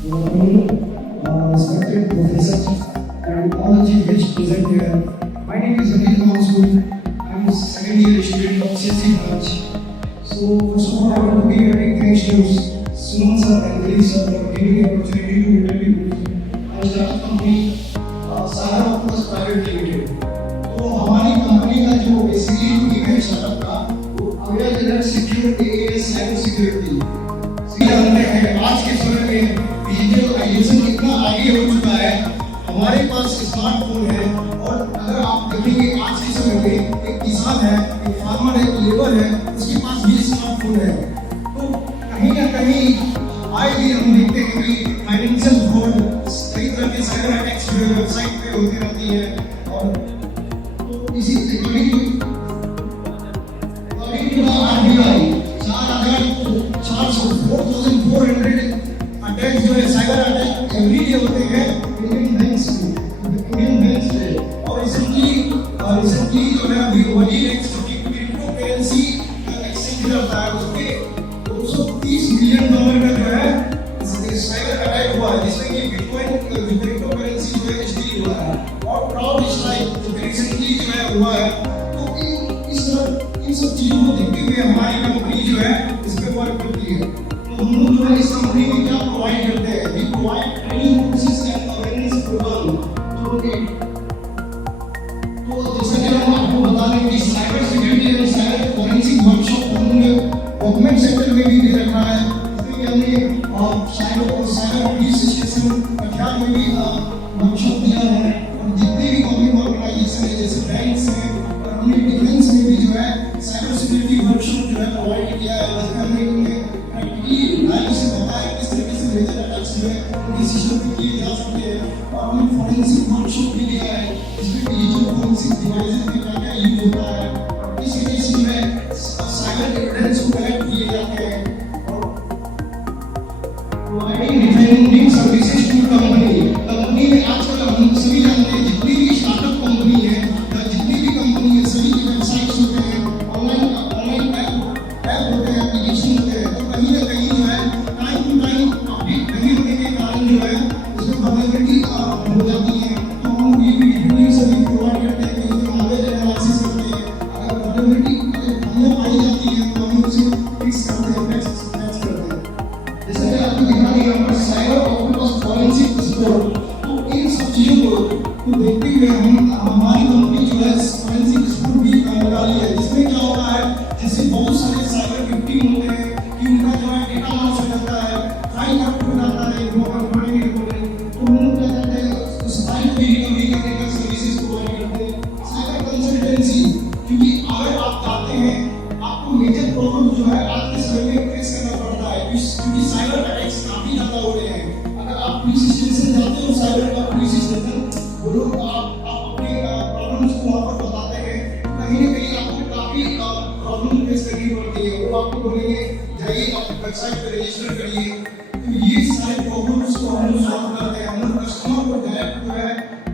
Respected professors and all the chief guests present here. My name is Abhi Mansur. I am second year student of CSC branch. So first of all, I want to give a big thanks to Suman sir and Giri sir for giving the opportunity to interview. I start company Sahara Octopus Private Limited. तो हमारी company का जो basically event startup था वो aware general security as cyber security जानते हैं। आज के समय में डिजिटलाइजेशन कितना आगे हो चुका है। हमारे पास स्मार्टफोन है और अगर आप देखेंगे आज के समय में एक किसान है, एक फार्मर है, एक लेबर है, उसके पास भी स्मार्टफोन है। तो कहीं ना कहीं आए दिन हम देखते हैं कि फाइनेंशियल फ्रॉड, कई तरह के साइबर अटैक्स जो वेबसाइट पे होती रहती है और तो इसी RBI 4,400 अटैक जो है साइबर अटैक एवरी डे होते हैं इंडियन बैंक्स पे और रिसेंटली जो है अभी वही क्रिप्टो करेंसी एक्सचेंज करता है उसके $230 मिलियन का जो है साइबर अटैक हुआ है जिसमें कि बिटकॉइन क्रिप्टो करेंसी जो है स्टील हुआ है और क्राउड स्ट्राइक जो रिसेंटली जो है हुआ है। तो इन सब चीजों को देखते हुए हमारी कंपनी जो है इस पे वर्क करती है। तो हम लोग जो है इस कंपनी में क्या प्रोवाइड करते हैं, we provide training courses and awareness program. तो जैसे कि हम आपको बता दें कि cyber security and cyber forensic workshop हमने गवर्नमेंट सेक्टर में भी दे रखा है। इसमें कि हमने साइबर पुलिस स्टेशन कटिहार में भी वर्कशॉप दिया है और जितने भी गवर्नमेंट ऑर्गेनाइजेशन है जैसे बैंक्स हैं और हमने डिफेंस में भी जो है साइबर सिक्योरिटी वर्कशॉप जो है प्रोवाइड किया है। जिसमें हमने लाइव से बताया किस तरीके से मेजर अटैक्स जो है उनके सिस्टम पे किए जा सकते हैं और हमने फॉरेंसिक वर्कशॉप भी दिया है जिसमें डिजिटल फॉरेंसिक डिवाइसेस में क्या क्या यूज होता है और किस तरीके से जो है साइबर एविडेंस को कलेक्ट किए जाते हैं और providing defending services to company में आजकल हम सभी जानते हैं जितनी भी स्टार्टअप कंपनी है या जितनी भी कंपनी है सभी की वेबसाइट्स होते हैं, ऑनलाइन ऐप होते हैं, एप्लीकेशन होते हैं। तो कहीं ना कहीं जो है टाइम टू टाइम अपडेट नहीं होने के कारण जो है उसमें वल्नरेबिलिटी हो जाती है। तो हम ये भी डिफेंडिंग सर्विस प्रोवाइड करते हैं कि उसमें नॉलेज एनालिसिस करते हैं। अगर वल्नरेबिलिटी हमें पाई जाती है तो हम उसे फिक्स करते हैं, पैच करते हैं। जैसे कि आपको दिखा दिया हमारा साइबर ऑक्टोपस फॉरेंसिक सपोर्ट। तो इन सब चीजों को देखते हुए हमारी कंपनी जो है फॉरेंसिक सपोर्ट भी निकाली है जिसमें क्या होता है जैसे बहुत सारे साइबर विक्टिम होते हैं कि उनका जो है डेटा लॉस हो जाता है, फाइल कट हो जाता है, तो हम लोग क्या करते हैं उस फाइल को रिकवरी करने का सर्विसेज प्रोवाइड करते हैं। साइबर कंसल्टेंसी, क्योंकि अगर आप चाहते हैं आपको मेजर प्रॉब्लम जो है आज के समय में फेस करना पड़ता है क्योंकि साइबर अटैक्स काफी ज्यादा हो रहे हैं। अगर आप पुलिस स्टेशन जाते हो साइबर का पुलिस स्टेशन वो लोग आप अपने प्रॉब्लम्स को वहाँ पर बताते हैं, कहीं ना कहीं आपको काफी प्रॉब्लम फेस करनी पड़ती है। वो आपको बोलेंगे जाइए अपनी वेबसाइट पे रजिस्टर करिए। तो ये सारे प्रॉब्लम्स को हम लोग सॉल्व करते हैं। हम लोग कस्टमर को डायरेक्ट जो है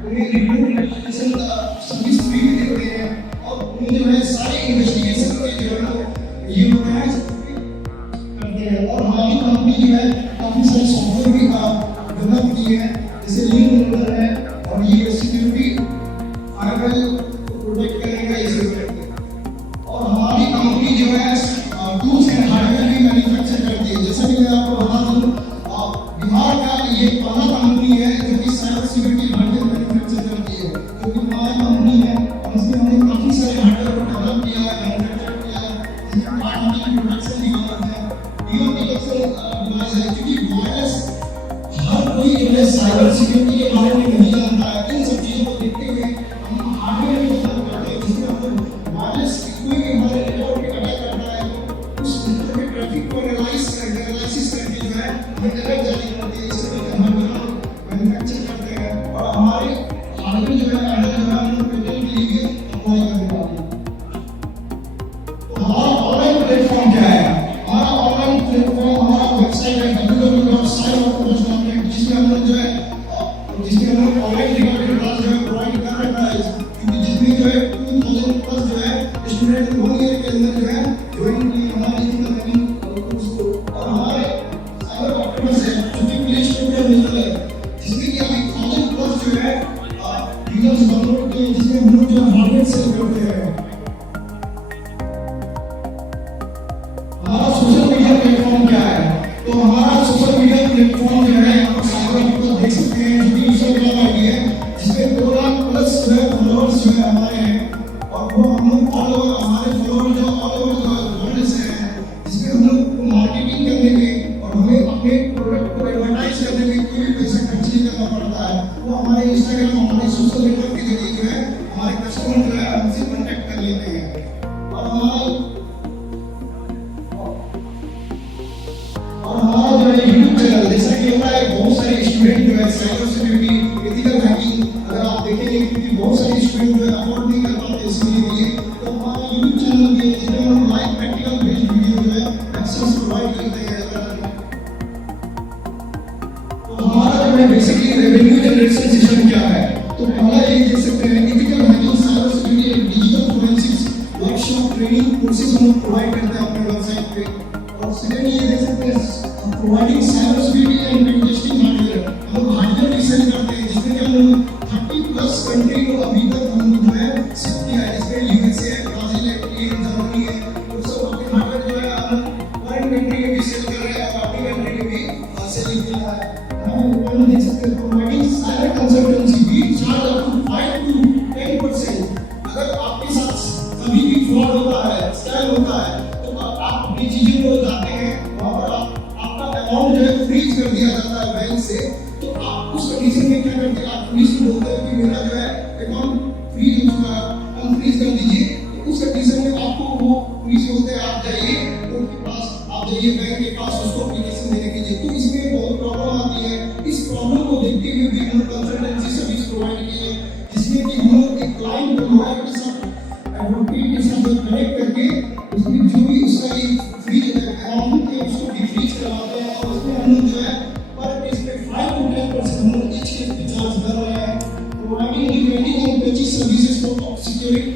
उन्हें रिपोर्ट रजिस्ट्रेशन का सर्विस फ्री में देते हैं और उन्हें जो है सारे इन्वेस्टिगेशन के जो है ये होता है करते हैं। और हमारी कंपनी जो है काफी सारे सॉफ्टवेयर भी डेवलप किए हैं जैसे लिंक होल्डर है और ये सिक्योरिटी फायरवॉल को प्रोटेक्ट करने का ये सब। और हमारी कंपनी जो है टूल्स एंड हार्डवेयर भी मैन्युफैक्चर करती है। जैसे कि मैं आपको बता दूं बिहार का ये पहला कंपनी है जो कि साइबर सिक्योरिटी हार्डवेयर मैन्युफैक्चर करती है, जो कि हमारी कंपनी है और इसमें हमने काफी सारे हार्डवेयर को डेवलप किया है, मैन्युफैक्चर किया है, जिसमें पार्ट की प्रोडक्शन भी होता है, डिटेक्शन डिवाइस है। क्योंकि वायरस हर कोई जो है साइबर सिक्योरिटी के बारे में नहीं जानता है। इन सब चीजों को देखते हुए हम हार्डवेयर में डेवलप करते हैं जिसमें हम वायरस कोई भी हमारे नेटवर्क पे अटैक करता है तो उस नेटवर्क के ट्रैफिक को एनालिसिस करके जो है हमें अलर्ट जारी करते हैं। इससे हम मैन्युफैक्चर करते हैं और हमारे हार्डवेयर जो है हम लोग पेटेंट के लिए अप्लाई करने वाले हैं। तो हमारा ऑनलाइन प्लेटफॉर्म क्या है? हमारा ऑनलाइन प्लेटफॉर्म हमारा वेबसाइट है www.cyberoctopus.net जिसमें हम लोग जो है ऑनलाइन रिकॉर्डेड क्लास जो है प्रोवाइड कर रखा है क्योंकि जितने जो है 2000 प्लस जो है स्टूडेंट 1 ईयर के अंदर जो है ज्वाइन किए हमारे इसमें ट्रेनिंग कोर्स को। और हमारे साइबर ऑक्टोपस है जो कि प्ले प्लेटफॉर्म जो है आप साइबर को देख सकते हैं, जो कि इंस्टाग्राम आईडी है जिसमें 2 लाख प्लस जो है फॉलोअर्स जो है हमारे हैं, और वो हम लोग फॉलोअर हमारे फॉलोअर जो ऑल ओवर द वर्ल्ड से हैं, जिसमें हम लोग मार्केटिंग करने में और हमें अपने प्रोडक्ट को एडवर्टाइज करने में कोई भी पैसा खर्च नहीं करना पड़ता है। वो हमारे इंस्टाग्राम हमारे सोशल नेटवर्क के जरिए जो है हमारे कस्टमर जो है हमसे कांटेक्ट कर लेते हैं। और हमारा जो है यूट्यूब चैनल, जैसा कि होता है बहुत सारे स्टूडेंट जो है साइबर सिक्योरिटी, एथिकल हैकिंग, अगर आप देखेंगे कि बहुत सारे स्टूडेंट जो है अफोर्ड नहीं कर पाते इसके लिए, तो हमारा यूट्यूब चैनल पे जिसमें हम लाइव प्रैक्टिकल बेस्ड वीडियो जो है एक्सेस प्रोवाइड करते हैं। तो हमारा जो है बेसिकली रेवेन्यू जनरेशन सिस्टम क्या है, तो पहला ये देख सकते हैं ethical hacking, cyber security, digital forensics workshop training courses हम लोग प्रोवाइड करते हैं अपने वेबसाइट पे। और सेकंड ये देख सकते हैं providing cyber security and pen testing hardware, हम लोग हार्डवेयर भी सेल करते हैं जिसमें हम लोग 30 प्लस कंट्री को अभी तक हम लोग जो है शिप किया है, जिसमें यूएसए है, ब्राजील है, इंडिया, जर्मनी है, और सब अपने हार्डवेयर जो है हम फॉरेन कंट्री में भी सेल कर रहे हैं और अपनी कंट्री में भी सेलिंग किया है। हम देख सकते हैं प्रोवाइडिंग साइबर कंसल्टेंसी, भी चार्ज अप टू 5 to 10%। अगर आपके साथ कभी भी फ्रॉड होता है, स्कैम होता है, तो आप अपनी चीजें को जाते हैं वहां पर आपका अकाउंट जो है फ्रीज कर दिया जाता है बैंक से, तो आप उस कंडीशन में क्या करते हैं, आप पुलिस को बोलते हैं कि मेरा जो है अकाउंट फ्रीज हो चुका है, अनफ्रीज कर दीजिए। तो उस कंडीशन में आपको वो पुलिस बोलते हैं आप जाइए कोर्ट के पास, आप जाइए बैंक के पास, उसको एप्लीकेशन देने के लिए। तो इसमें बहुत प्रॉब्लम आती है। इस प्रॉब्लम को देखते हुए भी हम कंसल्टेंसी सर्विस प्रोवाइड की है, जिसमें कि हम लोग एक क्लाइंट को लॉयर के साथ, एडवोकेट के साथ कनेक्ट करके उसमें जो भी उसका ये फ्रीज अकाउंट है उसको डिफ्रीज करवाते हैं, और उसमें हम लोग जो है पर केस पे 5 to 10% हम लोग ईच केस पे चार्ज कर रहे हैं। Providing training and coaching services for security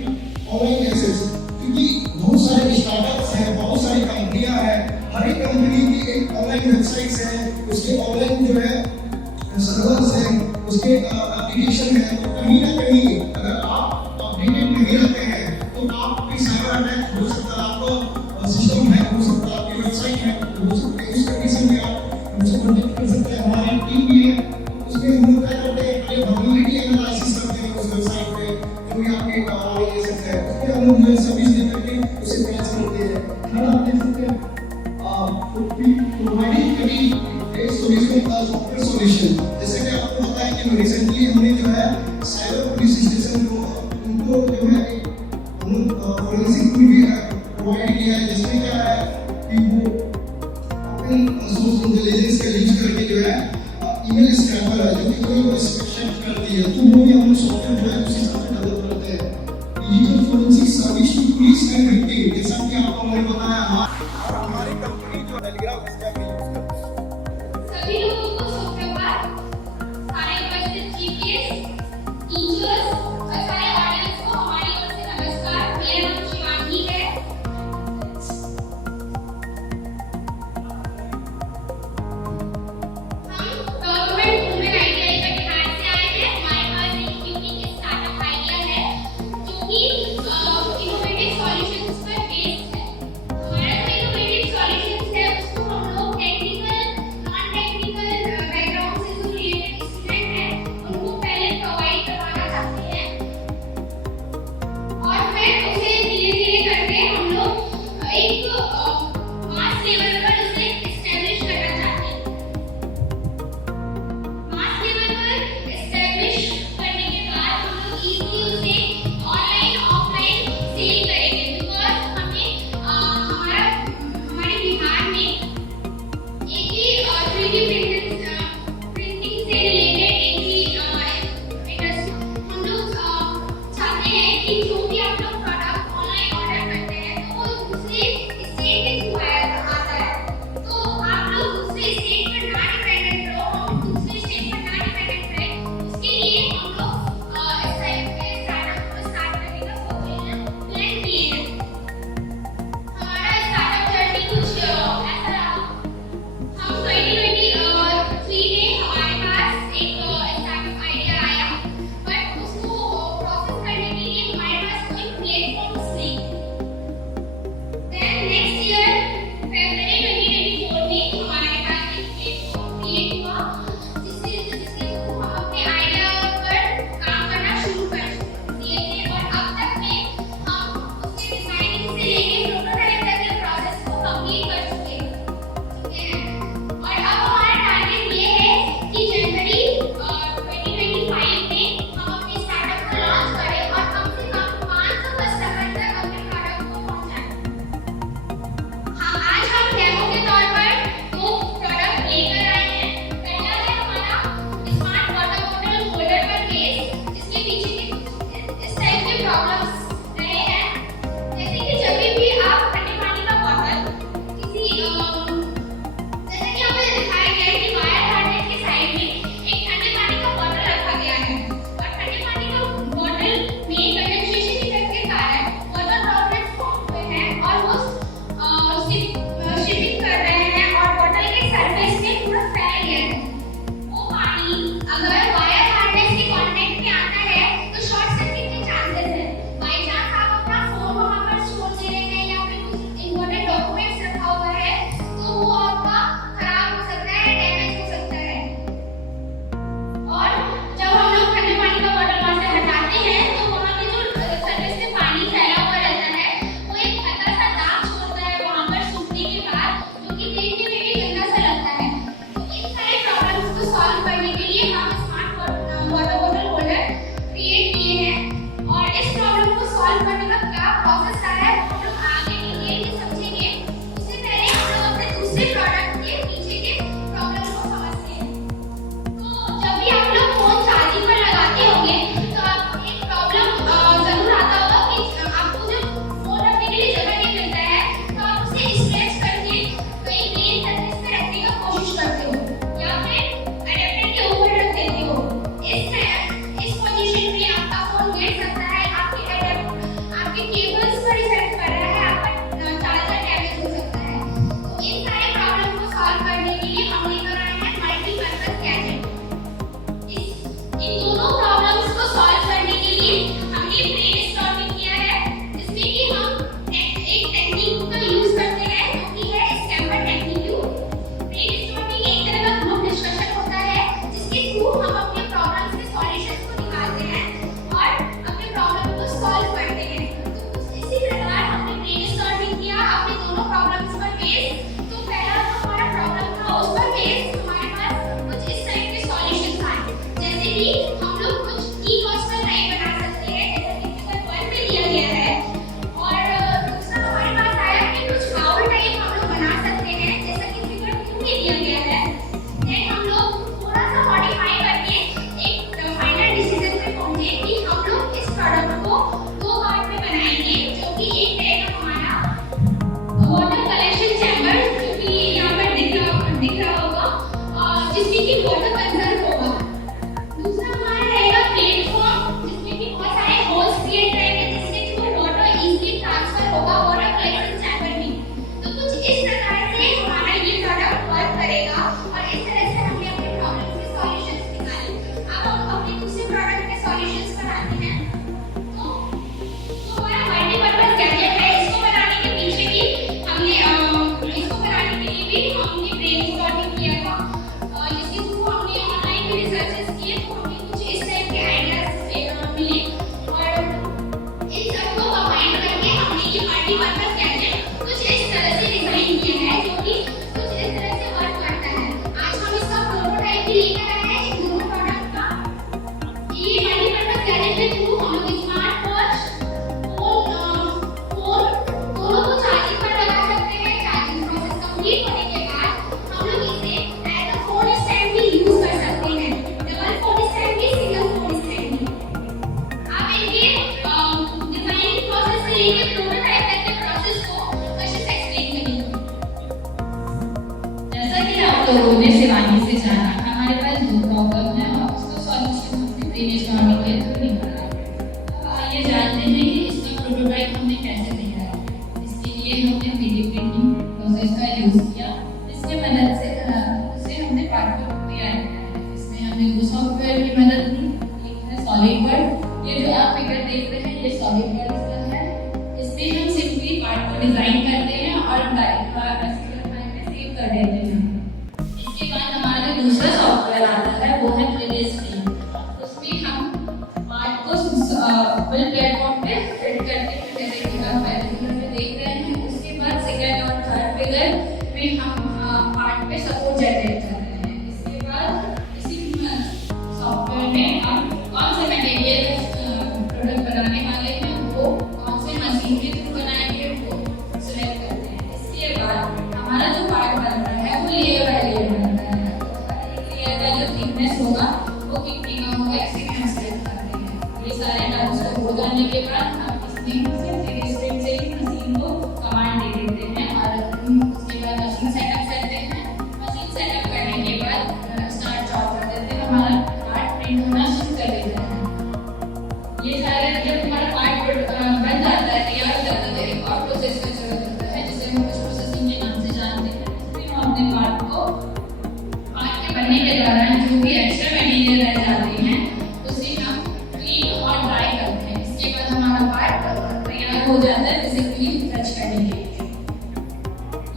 online access, क्योंकि बहुत सारे स्टार्टअप्स हैं, बहुत सारी कंपनियां हैं, हर एक कंपनी की एक ऑनलाइन वेबसाइट्स है, उसके ऑनलाइन जो है सर्वर्स हैं, उसके एप्लीकेशन है। तो कहीं ना कहीं अगर आप अपडेटेड नहीं रहते हैं तो आपकी साइबर अटैक हो सकता है, आपको सिस्टम हैक हो सकता है, आपकी वेबसाइट हैक हो सकती है। उस कंडीशन में आप मुझे कांटेक्ट कर सकते हैं, हमारी टीम भी है, उसमें हम लोग क्या करते हैं, पहले वल्नरेबिलिटी एनालिसिस करते हैं उस वेबसाइट पे, जो भी आपके एनालिसिस है उसमें हम लोग जो सर्विस दे करके उसे पैच करते हैं। थर्ड आप देख सकते हैं प्रोवाइडिंग कभी सॉल्यूशन का सॉफ्टवेयर सॉल्यूशन, जैसे कि आपको पता है कि रिसेंटली हमने जो है साइबर पुलिस स्टेशन को उनको जो है हम लोग फोरेंसिक टूल भी प्रोवाइड किया है, जिसमें क्या है कि वो ओपन सोर्स इंटेलिजेंस का यूज करके जो है ईमेल स्क्रैपर है जो कि कोई भी स्क्रैप करती है, तो वो भी हम लोग सॉफ्टवेयर जो है उसी हिसाब से डेवलप करते हैं। Digital forensic service to police and victim, जैसा कि आपको मैंने बताया, हमारी कंपनी जो टेलीग्राम स्टैक यूज करती है। सभी लोगों को सुप्रभात, सारे उपस्थित चीफ गेस्ट, टीचर्स और सारे ऑडियंस को हमारी ओर से नमस्कार। मेरा नाम शिवांगी है। हम गवर्नमेंट वुमेन आईटीआई का बिहार से आए हैं। हमारे पास एक यूनिक स्टार्टअप आइडिया है जो कि इनोवेटिव सॉल्यूशंस पर बेस्ड है। हमारा जो इनोवेटिव सॉल्यूशंस है उसको हम लोग जिसमें कि वाटर कंजर्व होगा। दूसरा हमारा रहेगा प्लेटफॉर्म, जिसमें कि बहुत सारे होल्स क्रिएट रहेंगे जिससे कि वो वाटर इजीली ट्रांसफर होगा वाटर कलेक्शन चैम्बर में। तो कुछ इस प्रकार से हमारा ये प्रोडक्ट वर्क करेगा और इस तरह से हमने अपने प्रॉब्लम के सॉल्यूशंस निकाले। अब हम अपने दूसरे प्रोडक्ट के सॉल्यूशंस पर आते हैं। तो हमारा मल्टीपर्पज गैजेट है, इसको बनाने के पीछे भी हमने इसको बनाने के लिए भी हमने ब्रेनस्टॉर्मिंग किया था, जिसके थ्रू हमने ऑनलाइन भी रिसर्चेस किए, तो हमें कुछ इस टाइप के आइडियाज मिले और इन सबको कंबाइन करके हमने ये मल्टीपर्पज गैजेट कुछ इस तरह से डिजाइन किया है, जो कि कुछ इस तरह से वर्क करता है। आज हम इसका प्रोटोटाइप भी लेकर आए हैं इन दोनों प्रोडक्ट का। ये मल्टीपर्पज गैजेट के थ्रू हम लोग स्मार्ट वॉच, फोन दोनों को चार्जिंग पर लगा सकते हैं। चार्जिंग प्रोसेस कंप्लीट होने के बाद हम लोग इसे एज अ फोन स्टैंड भी यूज कर सकते हैं, डबल फोन स्टैंड भी, सिंगल फोन स्टैंड भी। आप इनके डिजाइनिंग प्रोसेस से लेकर प्रोटोटाइप तक के प्रोसेस को कशिश एक्सप्लेन करेंगे। जैसा कि आप लोगों ने शिवानी से जाना, हमारे पास दो प्रॉब्लम है और उसका सॉल्यूशन ब्रेनस्टॉर्मिंग के थ्रू निकाला। अब आइए जानते हैं कि इसका प्रोटोटाइप हमने कैसे तैयार किया। इसके लिए हमने 3D प्रिंटिंग प्रोसेस का यूज किया, इसके मदद से हमने पार्ट को तैयार किया है। इसमें हमने दो सॉफ्टवेयर की मदद ली, एक है सॉलिडवर्ड। ये जो आप फिगर देख रहे हैं ये सॉलिडवर्ड है। इसमें हम सिंपली पार्ट को डिजाइन करते हैं और सेव कर देते हैं। इसके बाद हमारा जो दूसरा सॉफ्टवेयर आता है वो है 3D स्क्रीन। उसमें हम पार्ट को फुल प्लेटफॉर्म पे फिट करके जैसे कि आप पहले फिगर में देख रहे हैं। उसके बाद सेकंड और थर्ड फिगर में हम पार्ट पे सपोर्ट जनरेट कर रहे हैं। इसके बाद इसी सॉफ्टवेयर में हम कौन से मटेरियल प्रोडक्ट बनाने वाले हैं, वो कौन से मशीन के थ्रू बनाएंगे वो सिलेक्ट करते हैं। इसके बाद हमारा जो पार्ट बन रहा है वो लेयर बाय लेयर बन रहा है। लेयर का जो थिकनेस होगा वो कितनी का होगा इसे हम सिलेक्ट करते हैं। ये सारे टर्म्स को हो जाने के बाद हम इसमें से 3D स्क्रीन से ही मशीन को कमांड दे देते हैं और उसके बाद मशीन सेटअप करते हैं। मशीन सेटअप करने के बाद स्टार्ट जॉब कर देते हैं, हमारा पार्ट प्रिंट होना शुरू कर देते हैं। ये सारे जब हमारा पार्ट बन जाता है, तैयार हो जाता है, तो एक और प्रोसेस का जरूरत होता है जिसे हम कुछ प्रोसेसिंग के नाम से जानते हैं। इसमें हम अपने पार्ट के बनने के दौरान जो भी एक्स्ट्रा मटेरियल रह जाते हैं उसे हम क्लीन और ड्राई करते हैं। इसके बाद हमारा पार्ट तैयार हो जाता है जिसे क्लीन टच करने के लिए।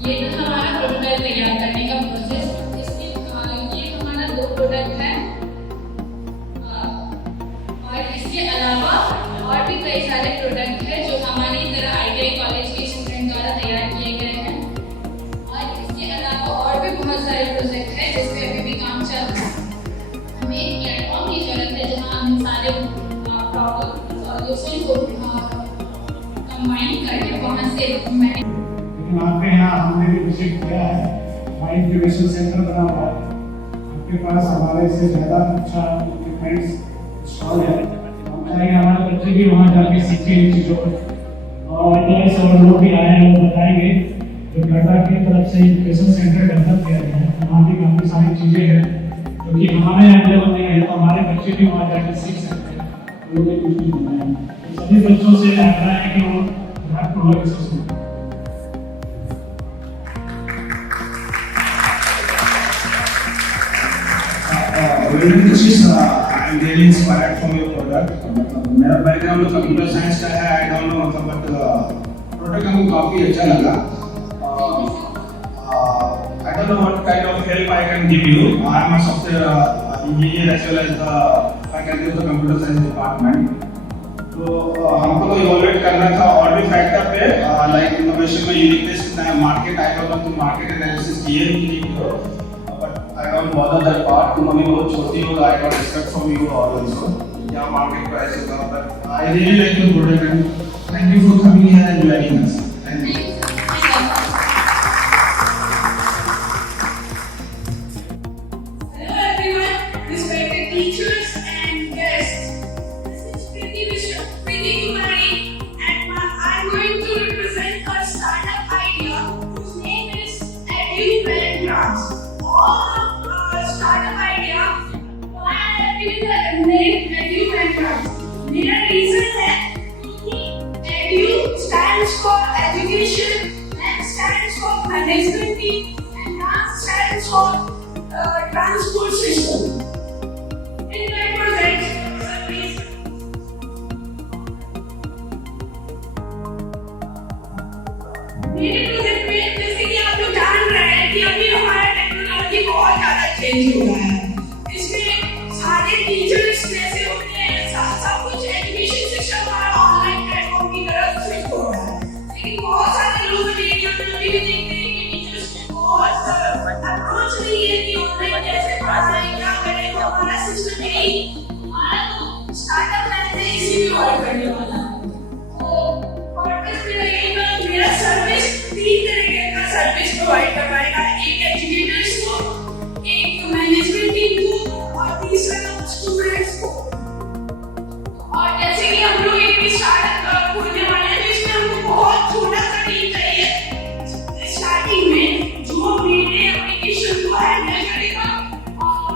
ये तो हमारा प्रोटोटाइप तैयार करने का प्रोसेस। इसमें ये हमारा दो प्रोडक्ट है और इसके अलावा और भी कई सारे प्रोडक्ट हैं जो हमारी तरह ITI कॉलेज के स्टूडेंट द्वारा तैयार किए गए हैं। और इसके अलावा और भी बहुत सारे प्रोजेक्ट हैं जिस पे अभी भी काम चल रहा है। हमें एक प्लेटफॉर्म की जरूरत है जहां हम सारे प्रॉब्लम सॉल्यूशन को कंबाइन करके वहां से लेकिन आपके यहाँ हमने भी विजिट किया है, हमारा इंक्यूबेशन सेंटर बना हुआ है। आपके पास हमारे से ज़्यादा अच्छा इक्विपमेंट्स इंस्टॉल है। हम चाहेंगे हमारे बच्चे भी वहाँ जाके सीखें इन चीज़ों को और ITI से और लोग भी आए हैं, वो बताएंगे। जो टाटा की तरफ से इंक्यूबेशन सेंटर डेवलप किया गया है, वहाँ भी काफ़ी सारी चीज़ें हैं जो कि हमारे अवेलेबल नहीं है, तो हमारे बच्चे भी वहाँ जाकर सीख सकते हैं। लोग भी कुछ नहीं बनाएंगे। सभी बच्चों से आग्रह है कि वो प्रोडक्ट से सीखें। I'm really inspired from your product. मेरा बैकग्राउंड कंप्यूटर साइंस का है, आई डोंट नो मतलब बट प्रोडक्ट हमको काफी अच्छा लगा। I don't know what kind of help I can give you. I am a software engineer as well as the faculty of the computer science department. तो हमको तो evolute करना था और भी फैक्टर पे लाइक इनोवेशन में यूनिकनेस कितना है, मार्केट आई डोंट नो तुम मार्केट एनालिसिस किए कि नहीं किए, but I don't bother that part. तुम अभी बहुत छोटी हो, I don't expect from you also क्या मार्केट प्राइस होगा, but I really like your product and thank you for coming here and joining us. Thank you. Teachers and guests, this is Preeti Kumari and I'm going to represent a startup idea whose name is EduWell Grants. All of value and trust. मेरा reason है क्योंकि edu stands for education, and stands for management team, and trans stands for transport system. In my project, मेरे project में जैसे कि आप लोग जान रहे हैं कि अभी हमारा टेक्नोलॉजी बहुत ज़्यादा चेंज हो रहा है। इसमें सारे टीचर्स जैसे होते हैं, सब कुछ एजुकेशन सिस्टम हमारा ऑनलाइन प्लेटफॉर्म की तरफ शिफ्ट हो रहा है। लेकिन बहुत सारे लोग वीडियो में भी देखते हैं कि टीचर्स को बहुत अप्रोच नहीं है कि ऑनलाइन कैसे पढ़ाएं, क्या करें। तो हमारा सिस्टम यही, हमारा तो स्टार्टअप मैंने इसी में वर्क करने वाला है। पर्पस मेरा यही था, मेरा सर्विस 3 तरीके का सर्विस प्रोवाइड करवाएगा, एक एजुकेटर्स को, एक मैनेजमेंट टीम को, और तीसरा स्टूडेंट्स को। और जैसे कि हम लोग एक स्टार्टअप खोलने वाले हैं, तो इसमें हमको बहुत छोटा सा टीम चाहिए स्टार्टिंग में, जो मेरे एप्लीकेशन को हैंडल करेगा। और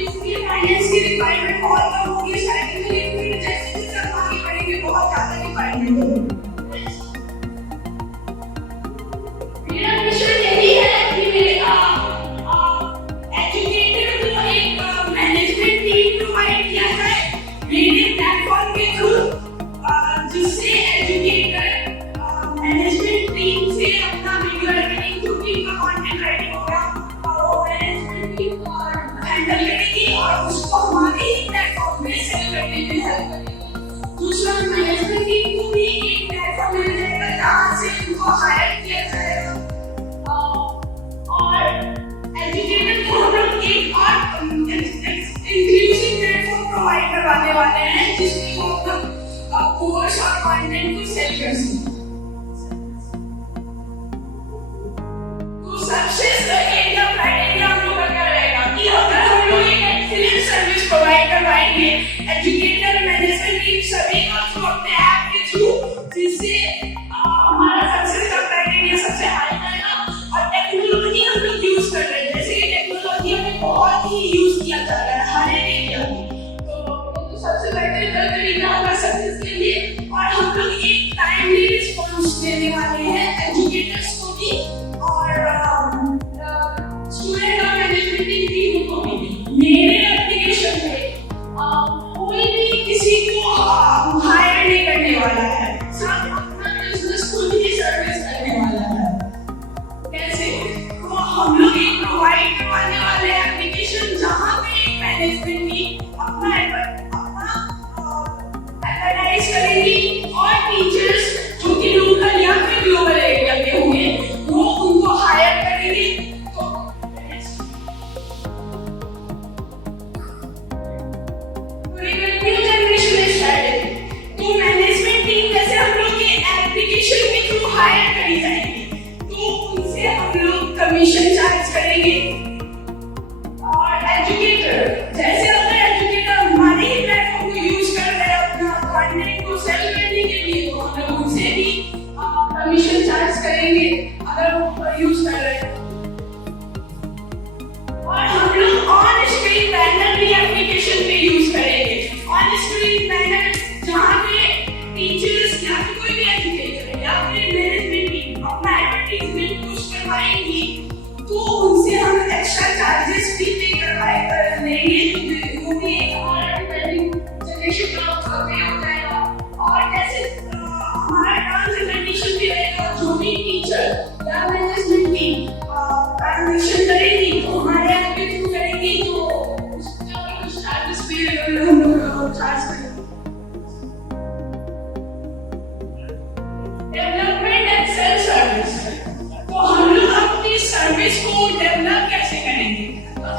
इसलिए फाइनेंस की रिक्वायरमेंट बहुत कम होगी स्टार्टिंग में, लेकिन जैसे जैसे हम आगे बढ़ेंगे बहुत ज़्यादा रिक्वायरमेंट होगी। मेरा मिशन यही है कि मेरे एजुकेटर को एक मैनेजमेंट टीम प्रोवाइड किया जाए मेरे प्लेटफॉर्म के थ्रू, जिससे एजुकेटर मैनेजमेंट टीम से अपना वीडियो एडिटिंग, कुकिंग का कंटेंट राइटिंग होगा, और मैनेजमेंट टीम हैंडल करेगी और उसको हमारे ही प्लेटफॉर्म में सेल करने में हेल्प करेगी। दूसरा, मैनेजमेंट टीम को भी एक प्लेटफॉर्म मिल जाएगा जहाँ से उनको हायर किया जाएगा। और एजुकेटर को हम लोग एक और इंक्लूसिव प्लेटफॉर्म प्रोवाइड करवाने वाले हैं, जिसमें वो अपना कोर्स और कंटेंट को सेल कर सकें। तो सबसे एक क्राइटेरिया हम लोग का क्या रहेगा कि अगर हम लोग एक एक्सीलेंट सर्विस प्रोवाइड करवाएंगे एजुकेटर, मैनेजमेंट टीम सभी को अपने ऐप के थ्रू, जिससे हमारा सक्सेस का क्राइटेरिया सबसे हाई रहेगा। और टेक्नोलॉजी हम लोग यूज कर रहे हैं, जैसे कि टेक्नोलॉजी हमें बहुत ही यूज किया जा रहा है हर एक एरिया में, तो सबसे बेहतर तरीका होगा सक्सेस के लिए। और हम लोग एक टाइमली रिस्पॉन्स देने वाले हैं एजुकेटर्स को भी और स्टूडेंट और मैनेजमेंट टीम को भी। मेरे एप्लीकेशन पे कोई भी किसी को हायर नहीं करने वाला है, सब अपना बिजनेस खुद ही सर्विस करने वाला है। कैसे? तो हम लोग एक प्रोवाइड करवाने वाले एप्लीकेशन जहाँ पे एक मैनेजमेंट टीम अपना एडवर्टाइज करेगी और टीचर्स जो कि लोकल या फिर ग्लोबल एरिया के होंगे वो उनको हायर करेंगे। तो मैनेजमेंट टीम जैसे हम लोग के एप्लीकेशन के थ्रू हायर करी जाएगी, तो उनसे हम लोग कमीशन चार्ज करेंगे। और एजुकेटर जैसे अगर एजुकेटर हमारे ही प्लेटफॉर्म को यूज कर रहे हैं अपना कंटेंट को सेल करने के लिए, तो हम लोग उनसे भी कमीशन चार्ज करेंगे अगर वो यूज कर रहे हैं। और हम लोग ऑन स्क्रीन बैनर भी एप्लीकेशन पे यूज करेंगे। ऑन स्क्रीन बैनर जहाँ पे टीचर्स या फिर कोई भी एजुकेटर या फिर मैनेजमेंट टीम अपना एडवर्टाइजमेंट पुश करवाएंगी, तो उनसे हम एक्स्ट्रा चार्जेस भी पे करवाए लेंगे, वो भी एक हमारा रिवेन्यू जनरेशन का वे हो जाएगा। और जैसे हमारा टर्म्स एंड कंडीशन भी रहेगा, जो भी टीचर या मैनेजमेंट टीम ट्रांजेक्शन करेगी तो हमारे ऐप के थ्रू करेगी, तो उसका कुछ चार्जेस भी हम लोग चार्ज करेंगे। डेवलपमेंट एंड सेल सर्विस, तो हम लोग अपनी सर्विस को डेवलप कैसे करेंगे? तो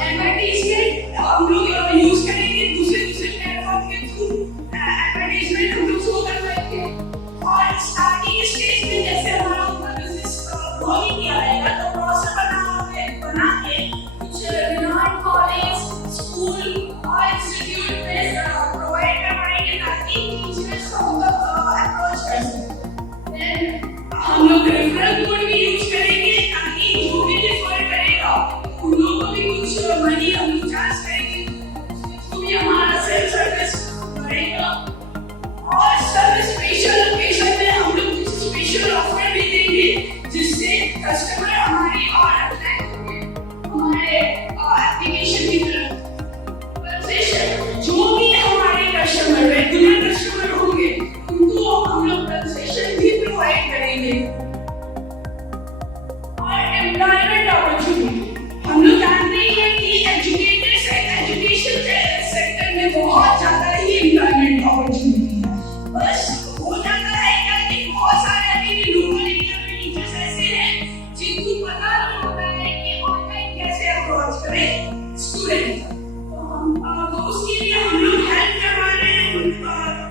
स्टूडेंट। तो उसके लिए हम लोग हेल्प करवा रहे हैं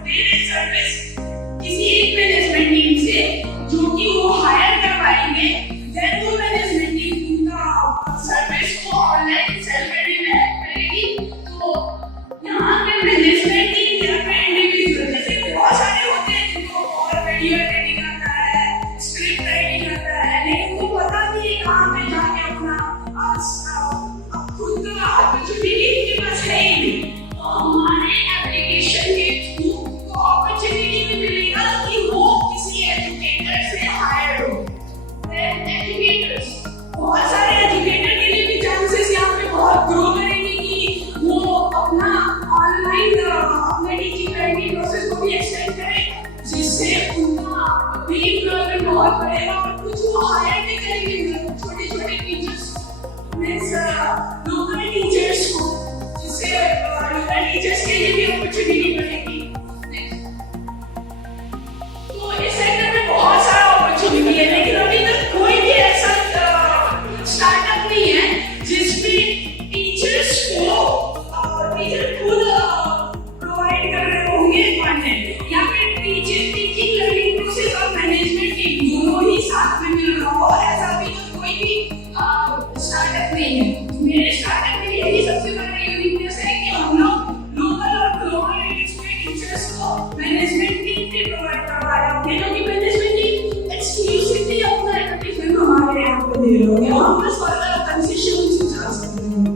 पेरेंट सर्विस किसी एक मैनेजमेंट टीम से जो कि वो हायर करवाएंगे। देन वो मैनेजमेंट टीम उनका सर्विस को ऑनलाइन सेल करने में हेल्प करेगी। तो यहाँ पे मैनेजमेंट टीम या फिर इंडिविजुअल जैसे बहुत सारे होते हैं जिनको और वीडियो एडिटिंग आता है, स्क्रिप्ट राइटिंग आता है, लेकिन वो पता नहीं है कहाँ पे जाके अपना खुद का अपॉर्चुनिटी उनके पास है ही नहीं। तो हमारे एप्लीकेशन के थ्रू वो अपॉर्चुनिटी भी मिलेगा कि वो किसी एजुकेटर से हायर हो। एजुकेटर्स बहुत सारे एजुकेटर के लिए भी चांसेस यहाँ पे बहुत ग्रो करेंगे कि वो अपना ऑनलाइन अपने टीचिंग लर्निंग प्रोसेस को भी एक्सटेंड करें, जिससे उनका भी एम्प्लॉयमेंट बहुत बढ़ेगा और कुछ वो हायर भी करेंगे छोटे छोटे टीचर्स मींस लोकल टीचर्स को, जिससे लोकल टीचर्स के लिए भी अपॉर्चुनिटी बढ़ेगी। तो इस सेक्टर में बहुत सारा अपॉर्चुनिटी है, लेकिन अभी तक कोई भी ऐसा स्टार्टअप नहीं है जिसमें टीचर्स को टीचर खुद प्रोवाइड कर रहे होंगे कंटेंट या फिर टीचिंग लर्निंग प्रोसेस और मैनेजमेंट टीम दोनों ही साथ में मिल रहा हो। ऐसा अभी तक कोई भी स्टार्टअप नहीं है। मेरे स्टार्टअप में यही सबसे बड़ा यूनिकनेस है कि हम लोग लोकल और ग्लोबल टीचर्स को मैनेजमेंट टीम भी प्रोवाइड करवा रहे होंगे, क्योंकि मैनेजमेंट टीम एक्सक्लूसिवली अपना एडवर्टाइजमेंट हमारे यहाँ पे दे रहे होंगे। हम बस फर्दर कंसेशन से जा सकते हैं।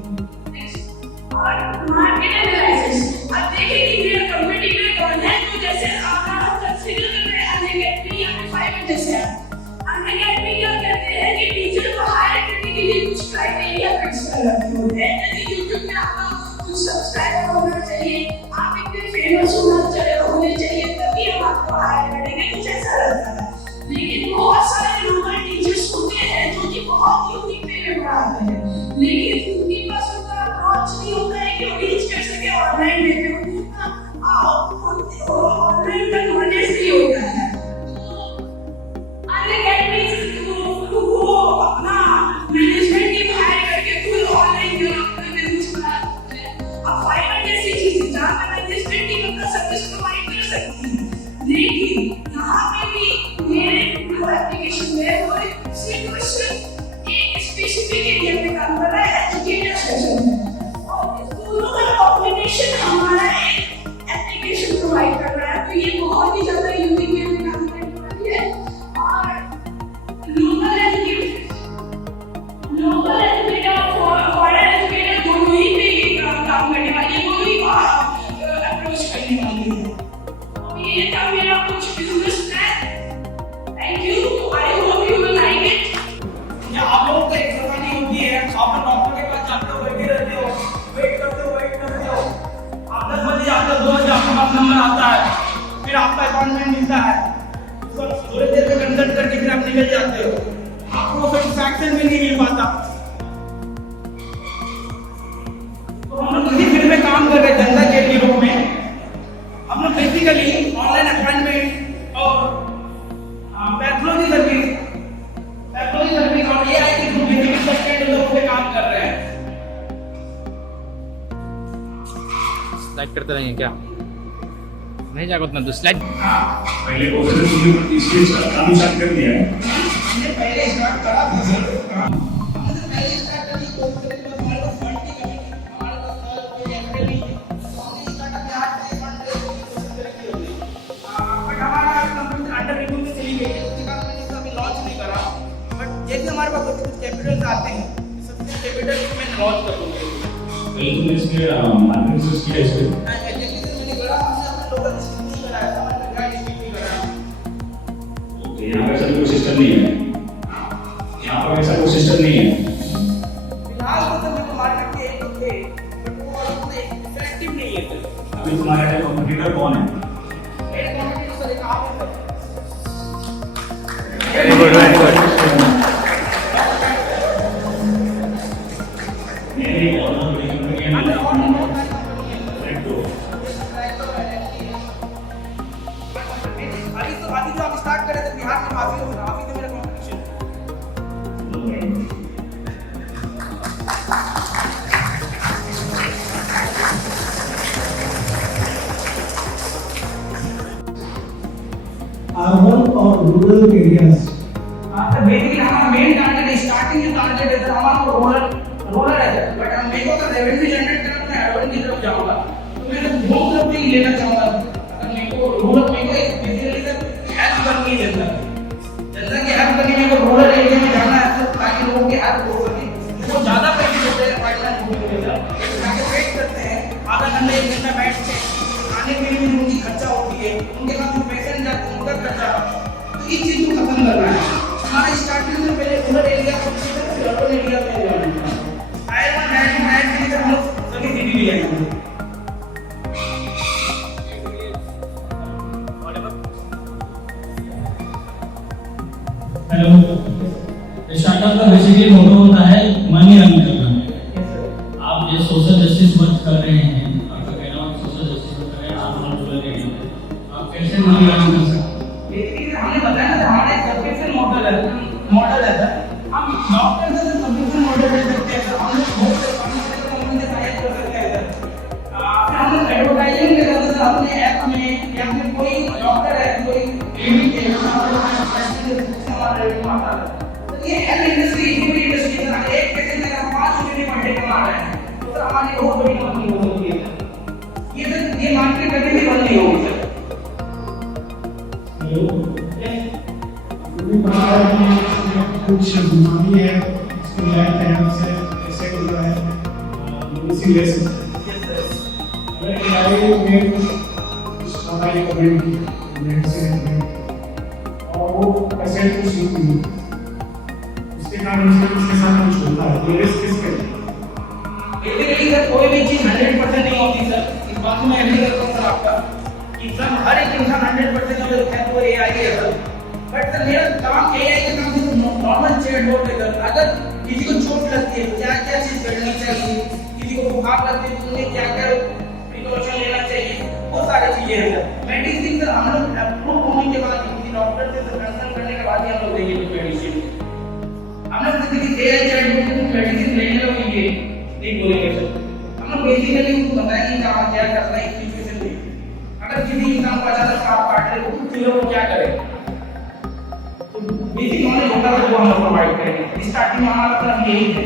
और मार्केट एनालिसिस अब देखिए कि मेरा कंपटीटर कौन है। तो जैसे आप कंसीडर कर रहे हैं अनअकैडमी या फिर फाइवर जैसे अनअकैडमी क्या कहते हैं कि टीचर को हायर करने के लिए कुछ क्राइटेरिया फिक्स कर रखे होते हैं। जैसे यूट्यूब में आपका कुछ सब्सक्राइबर होना चाहिए, आप इतने फेमस होने चाहिए, तभी हम आपको हायर करेंगे, कुछ ऐसा रहता है। लेकिन बहुत सारे लोकल टीचर्स होते हैं जो कि बहुत यूनिक वे में पढ़ाते हैं, लेकिन उनके पास उनका अप्रोच नहीं होता है कि वो रीच कर सके ऑनलाइन वे में, उनका ऑनलाइन का नॉलेज नहीं होता है। वो अपना मैनेजमेंट टीम हायर करके खुद ऑनलाइन बिजनेस बनाते हैं। अब फाइवर जैसी चीज जहाँ पे मैनेजमेंट टीम अपना सर्विस प्रोवाइड कर सकती है, लेकिन यहाँ पे भी मेरे एप्लीकेशन में वो सिर्फ एक स्पेसिफिक एरिया में काम कर रहा है, एजुकेटर सेक्शन में, और इस दोनों का कॉम्बिनेशन हमारा एक एप्लीकेशन प्रोवाइड कर रहा है। तो ये बहुत ही ज्यादा यूनिक वे में काम करने वाली है। और लोकल एजुकेटर फॉरेन एजुकेटर दोनों ही पे काम करने वाली है, दोनों ही अप्रोच करने वाली है। तो ये था मेरा कुछ business plan. Thank you, I hope you will like it. या आप लोगों को एक परेशानी होती है, आप डॉक्टर के पास जाते हो, बैठे रहते हो, वेट करते हो, आप 10 बजे जाते हो, 2 बजे आपके पास नंबर आता है, फिर आपका अपॉइंटमेंट मिलता है, उसको थोड़ी देर में कंसल्ट करके फिर आप निकल जाते हो, आपको सेटिस्फैक्शन भी नहीं मिल पाता। तो हम लोग इसी फील्ड में काम कर रहे हैं जनता के रूप में। हम लोग बेसिकली ऑनलाइन अपॉइंटमेंट और पैथोलॉजी सर्विस और एआई के थ्रू बेसिकली सस्टेन डेवलप पे काम कर रहे हैं। स्लाइड करते रहेंगे क्या? नहीं जाएगा उतना तो स्लाइड। पहले प्रोसेस इसके काम स्टार्ट कर दिया है। हमने पहले स्टार्ट करा था सर। हमने पहले स्टार्ट करी तो हमारे पास फंड की कमी थी, हमारे पास कोई एफडी नहीं है, तो हमने स्टार्टअप में हाथ में फंड की कोशिश रखी होगी। बट हमारा कंपनी अंडर रिव्यू में चली गई है, उसके कारण मैंने इसको अभी लॉन्च नहीं करा। बट जैसे हमारे पास कुछ कैपिटल्स आते हैं, सबसे कैपिटल को मैं लॉन्च करूंगा। पहले तुमने इसमें मार्केटिंग सर्च किया इसके? मैंने बोला हमने अपने लोकल डिस्ट्रिक्ट नहीं कराया, हमारे ग्रांड डिस्ट्रिक्ट नहीं कराया। ओके, यहाँ पे ऐसा कोई सिस्टम नहीं है। यहाँ पर ऐसा कोई सिस्टम नहीं है। फिलहाल तो मेरे को मार्केट के एक थे, बट वो उतने इफेक्टिव नहीं है। अभी तुम्हारा कंपटीटर कौन है? मेरे कंपटीटर सर एक आप हैं। Very good, very good. मेरी और बड़ी कंपनी है ना, अभी जो आप स्टार्ट करे थे बिहार में काफी होगा, अभी तो मेरा कंपटीशन है। रूरल एरियाज तो बेसिकली हमारा मेन टारगेट स्टार्टिंग जो टारगेट है सर हमारा रूरल है सर, बट हम मेरे को अगर रेवेन्यू जनरेट करना तो मैं अर्बन की तरफ जाऊंगा, तो मैं तो दोनों तरफ ही लेना चाहूंगा। अगर मेरे को रूरल में कोई बेसिकली सर हेल्प करनी है जनता की हेल्प करनी है, मेरे को रूरल एरिया में जाना है सर, ताकि लोगों की हेल्प हो सके। वो ज्यादा पैकेज होते हैं पाइपलाइन होने के लिए ताकि वेट करते हैं आधा घंटा 1 घंटा बैठ के, खाने पीने में उनकी खर्चा होती है, उनके साथ जो पेशेंट जाते हैं उनका खर्चा, तो इस चीज को खत्म करना है। हमारा स्टार्टिंग से पहले रूरल एरिया को फिर अर्बन एरिया में जाना है। टायर 1 टायर 2 टायर 3 से हम लोग सभी सिटी भी जाएंगे। हेलो, स्टार्टअप का बेसिकली मोटो होता है मनी अर्न करना। आप ये सोशल जस्टिस वर्क कर रहे हैं, आपका कहना है सोशल जस्टिस वर्क कर रहे हैं, आप रूरल एरिया में आप कैसे मनी अर्न कर सकते हैं? बेसिकली हमने बताया ना हमारा एक सब्सक्रिप्शन मॉडल है सर, हम डॉक्टर से सब्सक्रिप्शन मॉडल दे सकते हैं सर, हम लोग बहुत से कंपनी से टाई कर सकते हैं सर। फिर हम लोग एडवर्टाइजिंग कर सकते हैं अपने ऐप में, या फिर कोई डॉक्टर है कोई क्लिनिक है हमारा रेवेन्यू आता है। तो ये हेल्थ इंडस्ट्री इतनी इंडस्ट्री है, अगर एक पेशेंट अगर 5 रुपए पर डे कमा रहा है तो सर हमारी बहुत बड़ी कंपनी हो सकती है सर। ये सर ये मार्केट कभी भी बंद नहीं होगी सर। कुछ बीमारी है इसको लेते हैं हमसे ऐसे जो है मेडिसिन ले सकते हैं। अगर एआई में हमारी कम्युनिटी मेडिसिन और वो पेशेंट को सूट नहीं, इसके कारण उसके साथ कुछ होता है, ये रिस्क किसके लिए? बेसिकली सर कोई भी चीज 100% नहीं होती सर, इस बात में एग्री करता हूं सर आपका कि सर हर एक इंसान 100% जो है वो एआई है सर। बट सर मेरा काम एआई का काम सिर्फ नॉर्मल चैटबॉट है सर। अगर किसी को चोट लगती है क्या क्या चीज करनी चाहिए, किसी को बुखार लगती है तो उन्हें क्या क्या प्रिकॉशन लेना चाहिए, वो सारी चीजें हैं सर। मेडिसिन सर हम लोग अप्रूव होने के बाद किसी डॉक्टर से कंसल्ट करने के बाद ही हम लोग देंगे मेडिसिन। हम लोग किसी एआई चैटबॉट से मेडिसिन लेने लोग ये नहीं बोलेंगे सर। हम लोग बेसिकली उनको बताएंगे कि आप क्या करना है इस सिचुएशन में। अगर किसी इंसान को अचानक सांप काट ले तो कुछ चीजों को क्या करें, बेसिक नॉलेज होता है वो हम लोग प्रोवाइड करेंगे। स्टार्टिंग में हमारा मतलब यही है।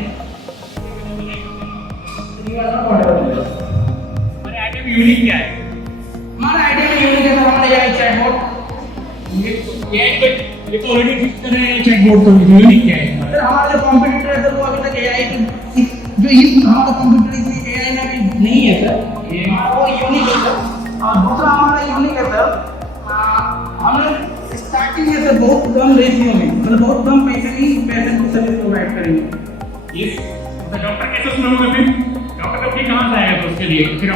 हमारे आइडिया में यूनिक क्या है? हमारा आइडिया में यूनिक है हमारा एआई चैटबॉट। ये तो ऑलरेडी फिक्स कर रहे हैं चैटबॉट, तो यूनिक क्या है? सर हमारा जो कॉम्पिटिटर है सर वो अभी तक एआई की जो इस हमारा कॉम्पिटिटर इसमें एआई में अभी नहीं है सर, ये हमारा वो यूनिक है सर। और दूसरा हमारा यूनिक है सर, हम लोग स्टार्टिंग में सर बहुत कम रेशियो में मतलब बहुत कम पैसे में ही पेशेंट को सर्विस प्रोवाइड करेंगे। ये तो डॉक्टर कैसे सुनाऊंगा फिर? डॉक्टर का फी कहाँ से आएगा उसके लिए? फिर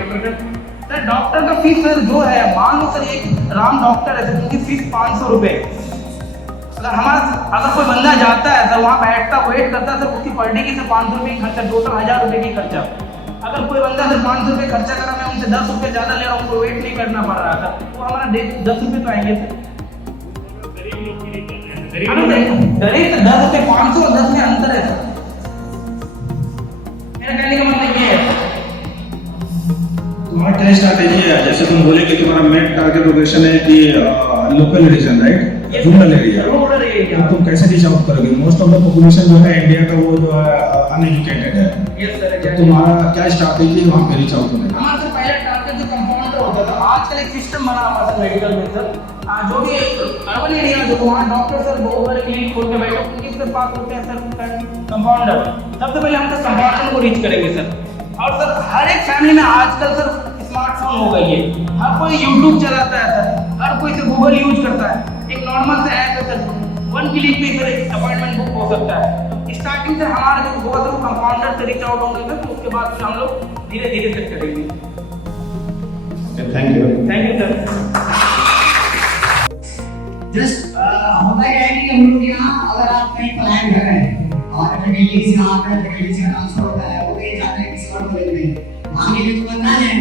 डॉक्टर का फीस सर जो है मान लो सर एक राम डॉक्टर है सर उनकी फीस 500 रुपए। अगर कोई बंदा जाता है सर वहाँ बैठता वेट करता है सर उसकी पर डे की सर 500 रुपये की खर्चा, टोटल 1000 रुपये की खर्चा। अगर कोई बंदा सर 500 रुपये खर्चा करा मैं उनसे 10 रुपये ज़्यादा ले रहा हूँ, उनको वेट नहीं करना पड़ रहा था, तो हमारा 10 रुपये तो आएंगे सर। गरीब 10 रुपये 500 और 10 में अंतर है सर। मेरा कहने का मतलब ये है तुम्हारा क्या स्ट्रैटेजी है? जैसे तुम बोले कि तुम्हारा मेन टारगेट लोकेशन है कि local region right, rural area, तो तुम कैसे रीच आउट करोगे? मोस्ट ऑफ द पॉपुलेशन जो है इंडिया का वो जो है अनएजुकेटेड है। Yes sir. तो तुम्हारा क्या स्ट्रैटेजी है वहाँ पे रीच आउट करने का? हमारा सर पहला टारगेट जो कंपाउंडर होता था, आजकल एक सिस्टम बना हुआ सर मेडिकल में सर, जो भी अर्बन एरिया जो वहाँ डॉक्टर सर बहुत बड़े क्लिनिक खोल के बैठे उनके पास होते हैं सर कंपाउंडर। सबसे पहले हम सर कंपाउंडर को रीच करेंगे सर। और सर हर एक फैमिली में आजकल सर स्मार्टफोन हो गई है, हर कोई यूट्यूब चलाता है सर, हर कोई सर गूगल यूज करता है, एक नॉर्मल से ऐप है सर, 1 क्लिक में सर अपॉइंटमेंट बुक हो सकता है। स्टार्टिंग से हमारा जो होगा सर कंपाउंडर से रीच आउट होंगे सर, तो उसके बाद फिर हम लोग धीरे धीरे से करेंगे। Thank you sir. जस्ट होता क्या है कि हम लोग यहाँ अगर आप कहीं प्लान कर रहे हैं और फैकल्टी से आप फैकल्टी से ट्रांसफर होता है, वो कहीं जाते हैं किसी और कॉलेज में, वहाँ के जो बंदा है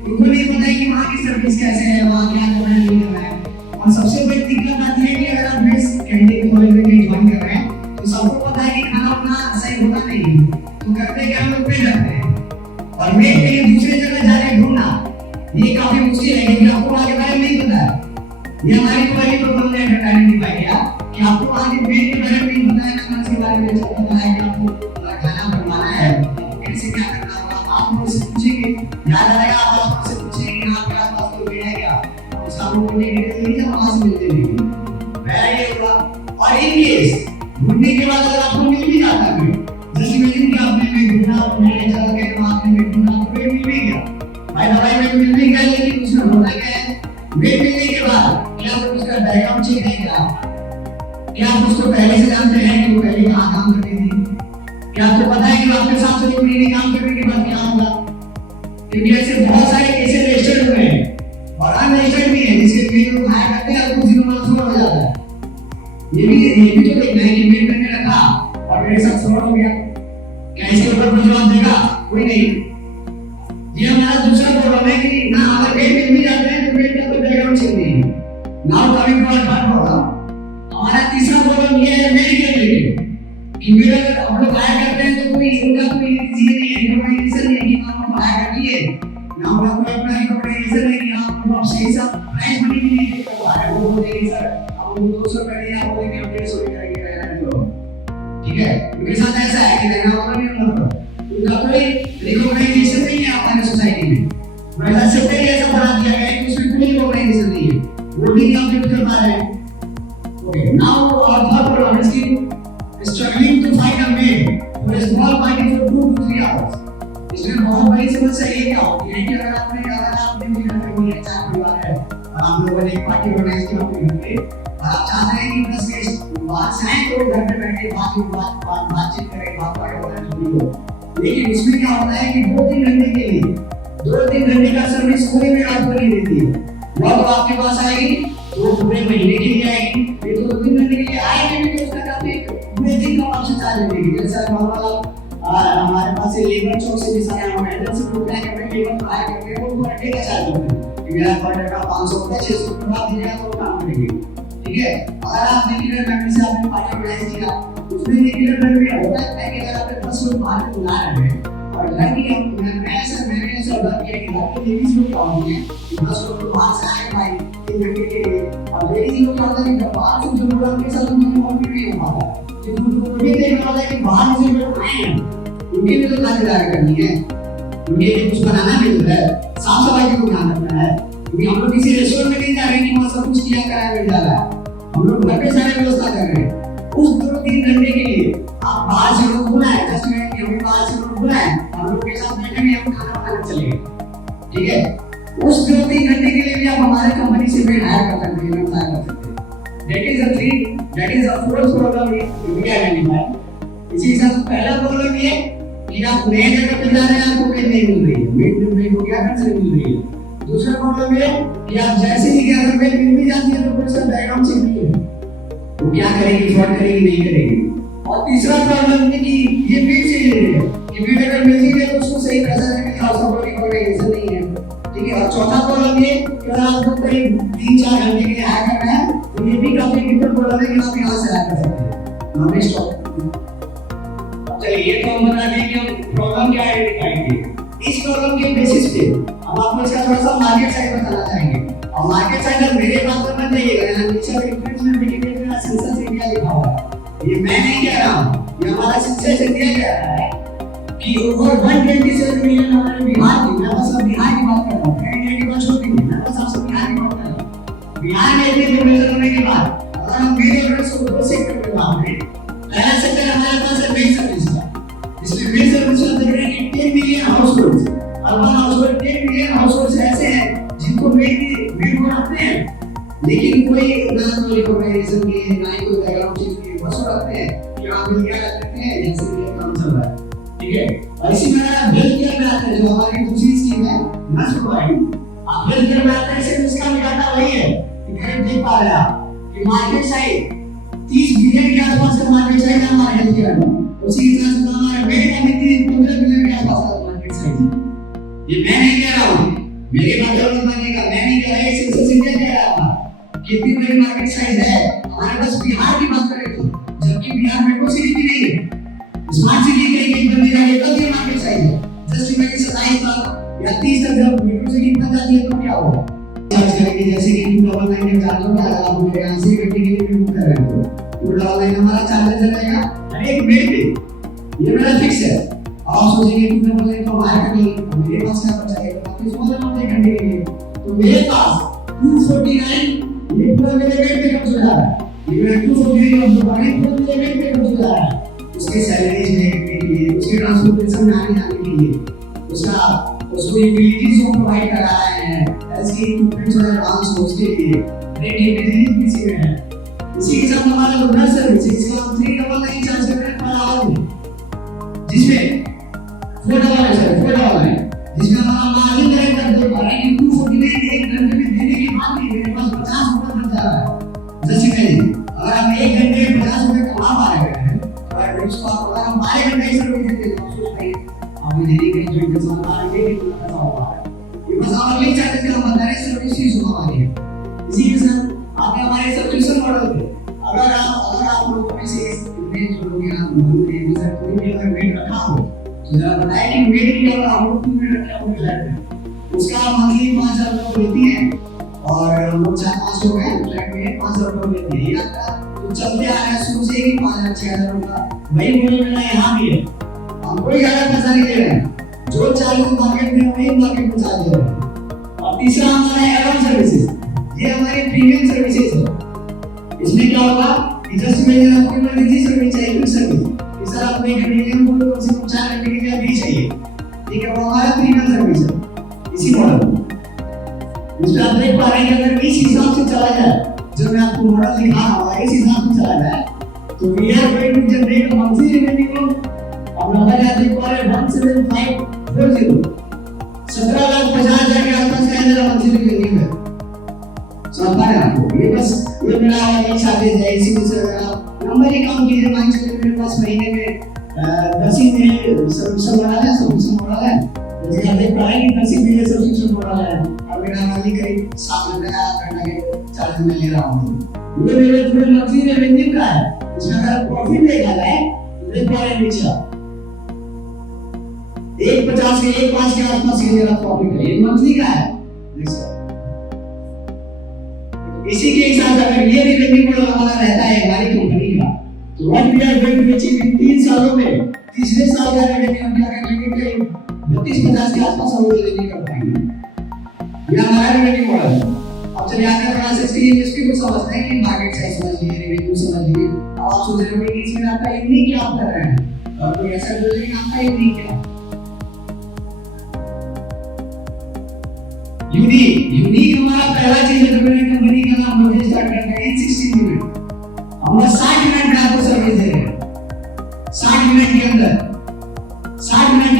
उनको नहीं पता है कि वहाँ की सर्विस कैसे है, वहाँ क्या करना है नहीं करना है। और सबसे बड़ी दिक्कत आती है कि अगर आप बेस कैंटीन कॉलेज में कहीं ज्वाइन कर रहे हैं तो सबको पता है कि खाना अपना सही होता नहीं है, तो करते क्या हम लोग पे जाते हैं और मैं कहीं दूसरी जगह जाके ढूंढना ये काफी मुश्किल है क्योंकि आपको वहाँ के बारे में नहीं पता है। ये हमारी पहली प्रॉब्लम है आइडेंटिफाई किया आप मुझसे पूछेंगे, याद आएगा आप मुझसे पूछेंगे यहाँ पे आसपास कोई पेड़ है क्या, उसका हम लोगों ने डिटेल नहीं है, वहाँ से मिलते नहीं। पहला ये हुआ। और इन केस ढूंढने के बाद अगर आपको मिल भी जाता है, जैसे इमेजिन कि आपने पेड़ ढूंढा, ढूंढने चला गए, तो आपने पेड़ ढूंढा, तो पेड़ मिल भी गया, भाई दवाई में मिल भी गया, लेकिन उसमें होता क्या है, पेड़ मिलने के बाद क्या आप उसका डायग्राम चेक है क्या आप उसको पहले से जानते हैं कि वो पहले कहाँ काम करती थी? क्या आपको पता है कि आपके साथ चली महीने काम करने के बाद क्या होगा? क्योंकि ऐसे बहुत सारे केसेस रजिस्टर्ड हुए हैं और अनरजिस्टर्ड भी हैं, जिसके लिए लोग हायर करते हैं और कुछ दिनों में फ्रॉड हो जाता है। ये भी तो देखना है कि मेल करने लगा और मेरे साथ फ्रॉड हो गया, क्या इसके ऊपर कोई जवाब देगा? कोई नहीं। ये हमारा दूसरा प्रॉब्लम है कि ना अगर मेल मिल भी जाते हैं तो मेल का कोई बैकग्राउंड चेक नहीं है। Now coming to our third problem, हमारा तीसरा प्रॉब्लम ये है मेडिकल रिलेटेड कि मेरे हम लोग हायर करते हैं तो कोई इनका कोई किसी नहीं है, रिकॉग्निशन नहीं है कि हम हायर कर लिए, ना हम लोग अपना रिकॉग्निशन नहीं कि हम सही सा प्राइस मनी भी नहीं देते, तो हायर वो बोलेंगे सर हम 200 रुपए दिए, आप बोलेंगे हम 150 रुपए देंगे, रहना तो ठीक है। उनके साथ ऐसा है कि रहना वाला नहीं होता, उनका कोई रिकॉग्निशन नहीं है हमारी सोसाइटी में। वैसा सेक्टर ऐसा बना दिया गया है कि उसमें कोई रिकॉग्निशन नहीं है, वो भी आप लिख कर पा रहे हैं। Okay, now our third problem is struggling to find a maid for a small party for 2 to 3 hours. इसमें बहुत बड़ी समस्या ये क्या होती है कि अगर आपने भी घर में कोई अच्छा परिवार है और आप लोगों ने एक पार्टी ऑर्गेनाइज की अपने घर पे और आप चाहते हैं कि 10 गेस्ट बाहर से आए तो घर पे बैठ के बातचीत करें, बात करें, लेकिन उसमें क्या होता है कि 2-3 घंटे के लिए 2-3 घंटे का सर्विस कोई भी आपको नहीं देती है। वो तो आपके पास आएगी तो पूरे महीने के लिए आएगी, ये तो 2-3 घंटे के लिए आएगी भी तो उसका काफी पूरे दिन का आपसे चार्ज लेगी। जैसा नॉर्मल हमारे पास से लेबर चौक से भी सारे हम हैंडल से लोग क्या करते हैं, लेबर हायर करते हैं, वो घंटे का चार्ज लेते हैं कि मेरा पर का 500 रुपए 600 रुपए बात दिया तो काम करेंगे, ठीक है। अगर आप रेगुलर फैमिली से आपने पार्टी ऑर्गेनाइज किया, उसमें रेगुलर फैमिली होता है कि अगर आपके 10 लोग बाहर बुला रहे हैं और लड़की मैंने ऐसा ऑर्डर किया कि लड़की लेडीज लोग क्या होती है 10 लोग बाहर से आए भाई 3 घंटे के लिए, और लेडीज लोग क्या होता है कि बाहर से जो लोग उनके साथ उनकी कॉन्फ्लिक्ट नहीं हो पाता, क्योंकि ये देखना होता है कि बाहर से लोग आए हैं उनके लिए तो खातिरदारी करनी है, उनके लिए कुछ बनाना भी होता है, साफ सफाई का ध्यान रखना है, क्योंकि हम लोग किसी रेस्टोरेंट में नहीं जा रहे कि वहाँ सब कुछ किया कराया मिल जा रहा है, हम लोग घर पे सारे व्यवस्था कर रहे हैं। उस 2-3 घंटे के लिए आप बाहर से लोग बुलाएं, 10 मिनट के हमें बाहर से लोग बुलाएं, हम लोग के साथ बैठेंगे, हम खाना खाने चलेंगे, ठीक है। उस 2-3 घंटे के लिए भी आप हमारे कंपनी से मेड हायर कर सकते हैं, व्यवसाय कर सकते हैं। That is the fourth problem we can identify. इसी के साथ पहला प्रॉब्लम ये कि आप नए जगह पे जा रहे हैं, आपको मेड नहीं मिल रही है, मेड को क्या करने मिल रही है। दूसरा प्रॉब्लम ये कि आप जैसे ही अगर मेड मिल भी जाती है तो फिर उसका बैकग्राउंड चेक नहीं है, वो क्या करेगी, फ्रॉड करेगी नहीं करेगी। और तीसरा प्रॉब्लम ये कि ये मेड चाहिए है कि मेड अगर मिल गई है तो उसको सही पैसा देने का उसका कोई ऑर्गेनाइजेशन नहीं है, ठीक है। और चौथा प्रॉब्लम ये कि अगर आपको करीब 3-4 घंटे के लिए हायर करना है तो ये भी काफी डिफिकल्ट प्रॉब्लम है कि आप यहाँ से हायर कर सकते हैं। नेक्स्ट चलिए, ये तो हम बता दें कि हम प्रॉब्लम क्या आइडेंटिफाई किए। इस प्रॉब्लम के बेसिस पे हम आपको इसका थोड़ा सा मार्केट साइड बताना चाहेंगे। और मार्केट साइड में मेरे बात पर मत जाइएगा, यहाँ नीचे रिफरेंस में मेडिकेट में सेंसस इंडिया लिखा हुआ है, ये मैं नहीं कह रहा हूँ, ये हमारा सेंसस इंडिया कह रहा है कि ओवर 127 मिलियन हमारे बिहार की, मैं बस अब बिहार की बात कर रहा हूँ, इंडिया की बात छोड़ दीजिए, मैं बस आपसे बिहार की बात कर रहा हूँ। बिहार में इतने मेजर होने के बाद अगर हम मेरे रेफरेंस को 2 सेक्टर में बांट दें, पहला सेक्टर हमारे पास है मेड सर्विस का, इसमें मेड सर्विस का देख रहे हैं 10 million households, urban household 10 million households ऐसे हैं जिनको मेड को रखते हैं, लेकिन कोई ना तो रिकॉग्निशन के ना ही कोई बैकग्राउंड चेक के, बस रखते हैं कि आप मिल क्या करते हैं, जैसे ये काम चल रहा है, ठीक है। और इसी तरह हेल्थ केयर में आते हैं, जो हमारी दूसरी स्कीम है नर्स प्रोवाइडिंग, आप हेल्थ केयर में आते हैं, सिर्फ इसका डाटा वही है कि करीब देख पा रहे हैं आप कि मार्केट साइज 30 बिलियन के आसपास का मार्केट साइज है हमारे हेल्थ केयर में, उसी के साथ हमारे मेड का भी 15 बिलियन के आसपास का मार्केट साइज है। ये मैं नहीं कह रहा हूँ, मेरे बात को मानिएगा, मैं नहीं कह रहा, ये सेंसस इंडिया कह रहा था कितनी बड़ी मार्केट साइज है। हमारे पास बिहार की बात करें तो, जबकि बिहार में कोई सिटी नहीं है, स्मार्ट सिटी कहीं बन जाएगी तो ये मार्केट साइज है। जस्ट इमेजिन 27 साल या 30 तक जब मेट्रो सिटी बन जाती है तो क्या होगा, चार्ज करेंगे, जैसे कि 299 में चार्ज होगा, अगर आप मेरे यहाँ से घंटे के लिए भी बुक कर रहे हो तो 299 हमारा चार्ज रहेगा हर एक बेड पे, ये मेरा फिक्स है। आप सोचेंगे कि मैं बोले तो बाहर कर लिए मेरे पास क्या बचा है तो किस मतलब में घंटे के लिए तो मेरे पास 249 ये पूरा मेरे वेट पे कम हो जा रहा है ये 249 और दुकानें पूरा मेरे वेट पे कम हो जा रहा है उसके सैलरीज लेने के लिए उसके ट्रांसपोर्टेशन में आने जाने के लिए उसको यूटिलिटीज को प्रोवाइड कर रहा है ऐसी इक्विपमेंट्स और एडवांस हो उसके लिए रेट इंक्रीज किसी में है इसी के साथ हमारा लोकल सर्विस इसका हम 399 चार्ज कर रहे हैं पर आवर जिसमें 499 जिसमें हमारा मार्जिन डायरेक्ट कर दो रहा है 249 एक घंटे में देने के बाद भी मेरे पास 50 रुपए बच जा रहा है जैसे कहीं अगर आप एक घंटे में 50 रुपए कमा पा रहे हैं और उसको अगर हम 12 घंटे सर्विस देते हैं तो सोचते हैं आप देने के जो इंसान आ रहे हैं कितना पैसा होगा ये बस आप ले चाहते हैं हम बताएं सर्विस ही सुना रहे हैं इसी के साथ आपने हमारे सब्सक्रिप्शन मॉडल पे अगर आप लोगों में से इतने जो लोग यहाँ मौजूद हैं जैसे कोई भी अगर वेट रखा हो तो जरा बताएं कि वेट की अगर हम लोग वेट रखा हो फ्लैट में उसका मंथली 5000 रुपये लेती है और हम लोग 4-5 लोग हैं फ्लैट में 5000 रुपये लेते हैं ये आपका तो चलते आ रहा है शुरू से ही 5000-6000 रुपये वही मॉडल में यहाँ भी है हम कोई ज्यादा पैसा नहीं दे रहे हैं जो चालू मार्केट में वही मार्केट में चार्ज दे रहे हैं और तीसरा हमारा है एडवांस सर्विसेज ये हमारी प्रीमियम सर्विसेज है इसमें क्या होगा कि जस्ट में आपको इमरजेंसी सर्विस चाहिए क्विक सर्विस इस तरह अपने कंडीशन को कम से कम 4 घंटे के लिए भी चाहिए ठीक है वो हमारा प्रीमियम सर्विस है इसी मॉडल में इसमें आप देख पा रहे हैं कि अगर इस हिसाब से चला जाए जो मैं आपको मॉडल दिखा रहा हूँ इस हिसाब से चला जाए तो we are going to generate monthly revenue अब नंबर याद देख पा रहे हैं 17540 17,50,000 के आसपास का मेरा मंथली रेवेन्यू है समझ पा रहे हैं आपको ये बस ये मेरा वाला चार्जेस है इसी में से आप नंबर ही काउंट कीजिए मान चलिए मेरे पास महीने में 10 ही मेरे सब्सक्रिप्शन मॉडल है जैसे आप देख पा रहे हैं कि 10 ही मेरे सब्सक्रिप्शन मॉडल है और मेरा माली करीब 7 रुपया करना के चार्ज में ले रहा हूँ ये मेरे पूरे मंथली रेवेन्यू का है इसमें अगर प्रॉफिट देखा जाए तो देख पा रहे हैं नीचे 1.50 से 1.5 के आसपास ये मेरा प्रॉफिट है ये मंथली का है इसी के हिसाब से अगर ये रेवेन्यू मॉडल हमारा रहता है हमारी कंपनी का तो what we are going to achieve इन 3 सालों में तीसरे साल का रेवेन्यू हम क्या कर लेंगे कि 32-50 के आसपास हम रेवेन्यू कर पाएंगे ये हमारा रेवेन्यू मॉडल है अब चलिए आगे बढ़ा सकते हैं इसकी कुछ समझते हैं कि मार्केट साइज समझ लिए रेवेन्यू समझ लिए अब आप सोच रहे होंगे कि इसमें आपका यूनिक क्या कर रहे हैं और कोई ऐसा बोले कि आपका यूनिक क्या यूनिक हमारा पहला चीज है जो मैंने कंपनी का नाम मुझे स्टार्ट करना है 60 मिनट हम 60 मिनट में आपको सर्विस दे रहे हैं 60 मिनट के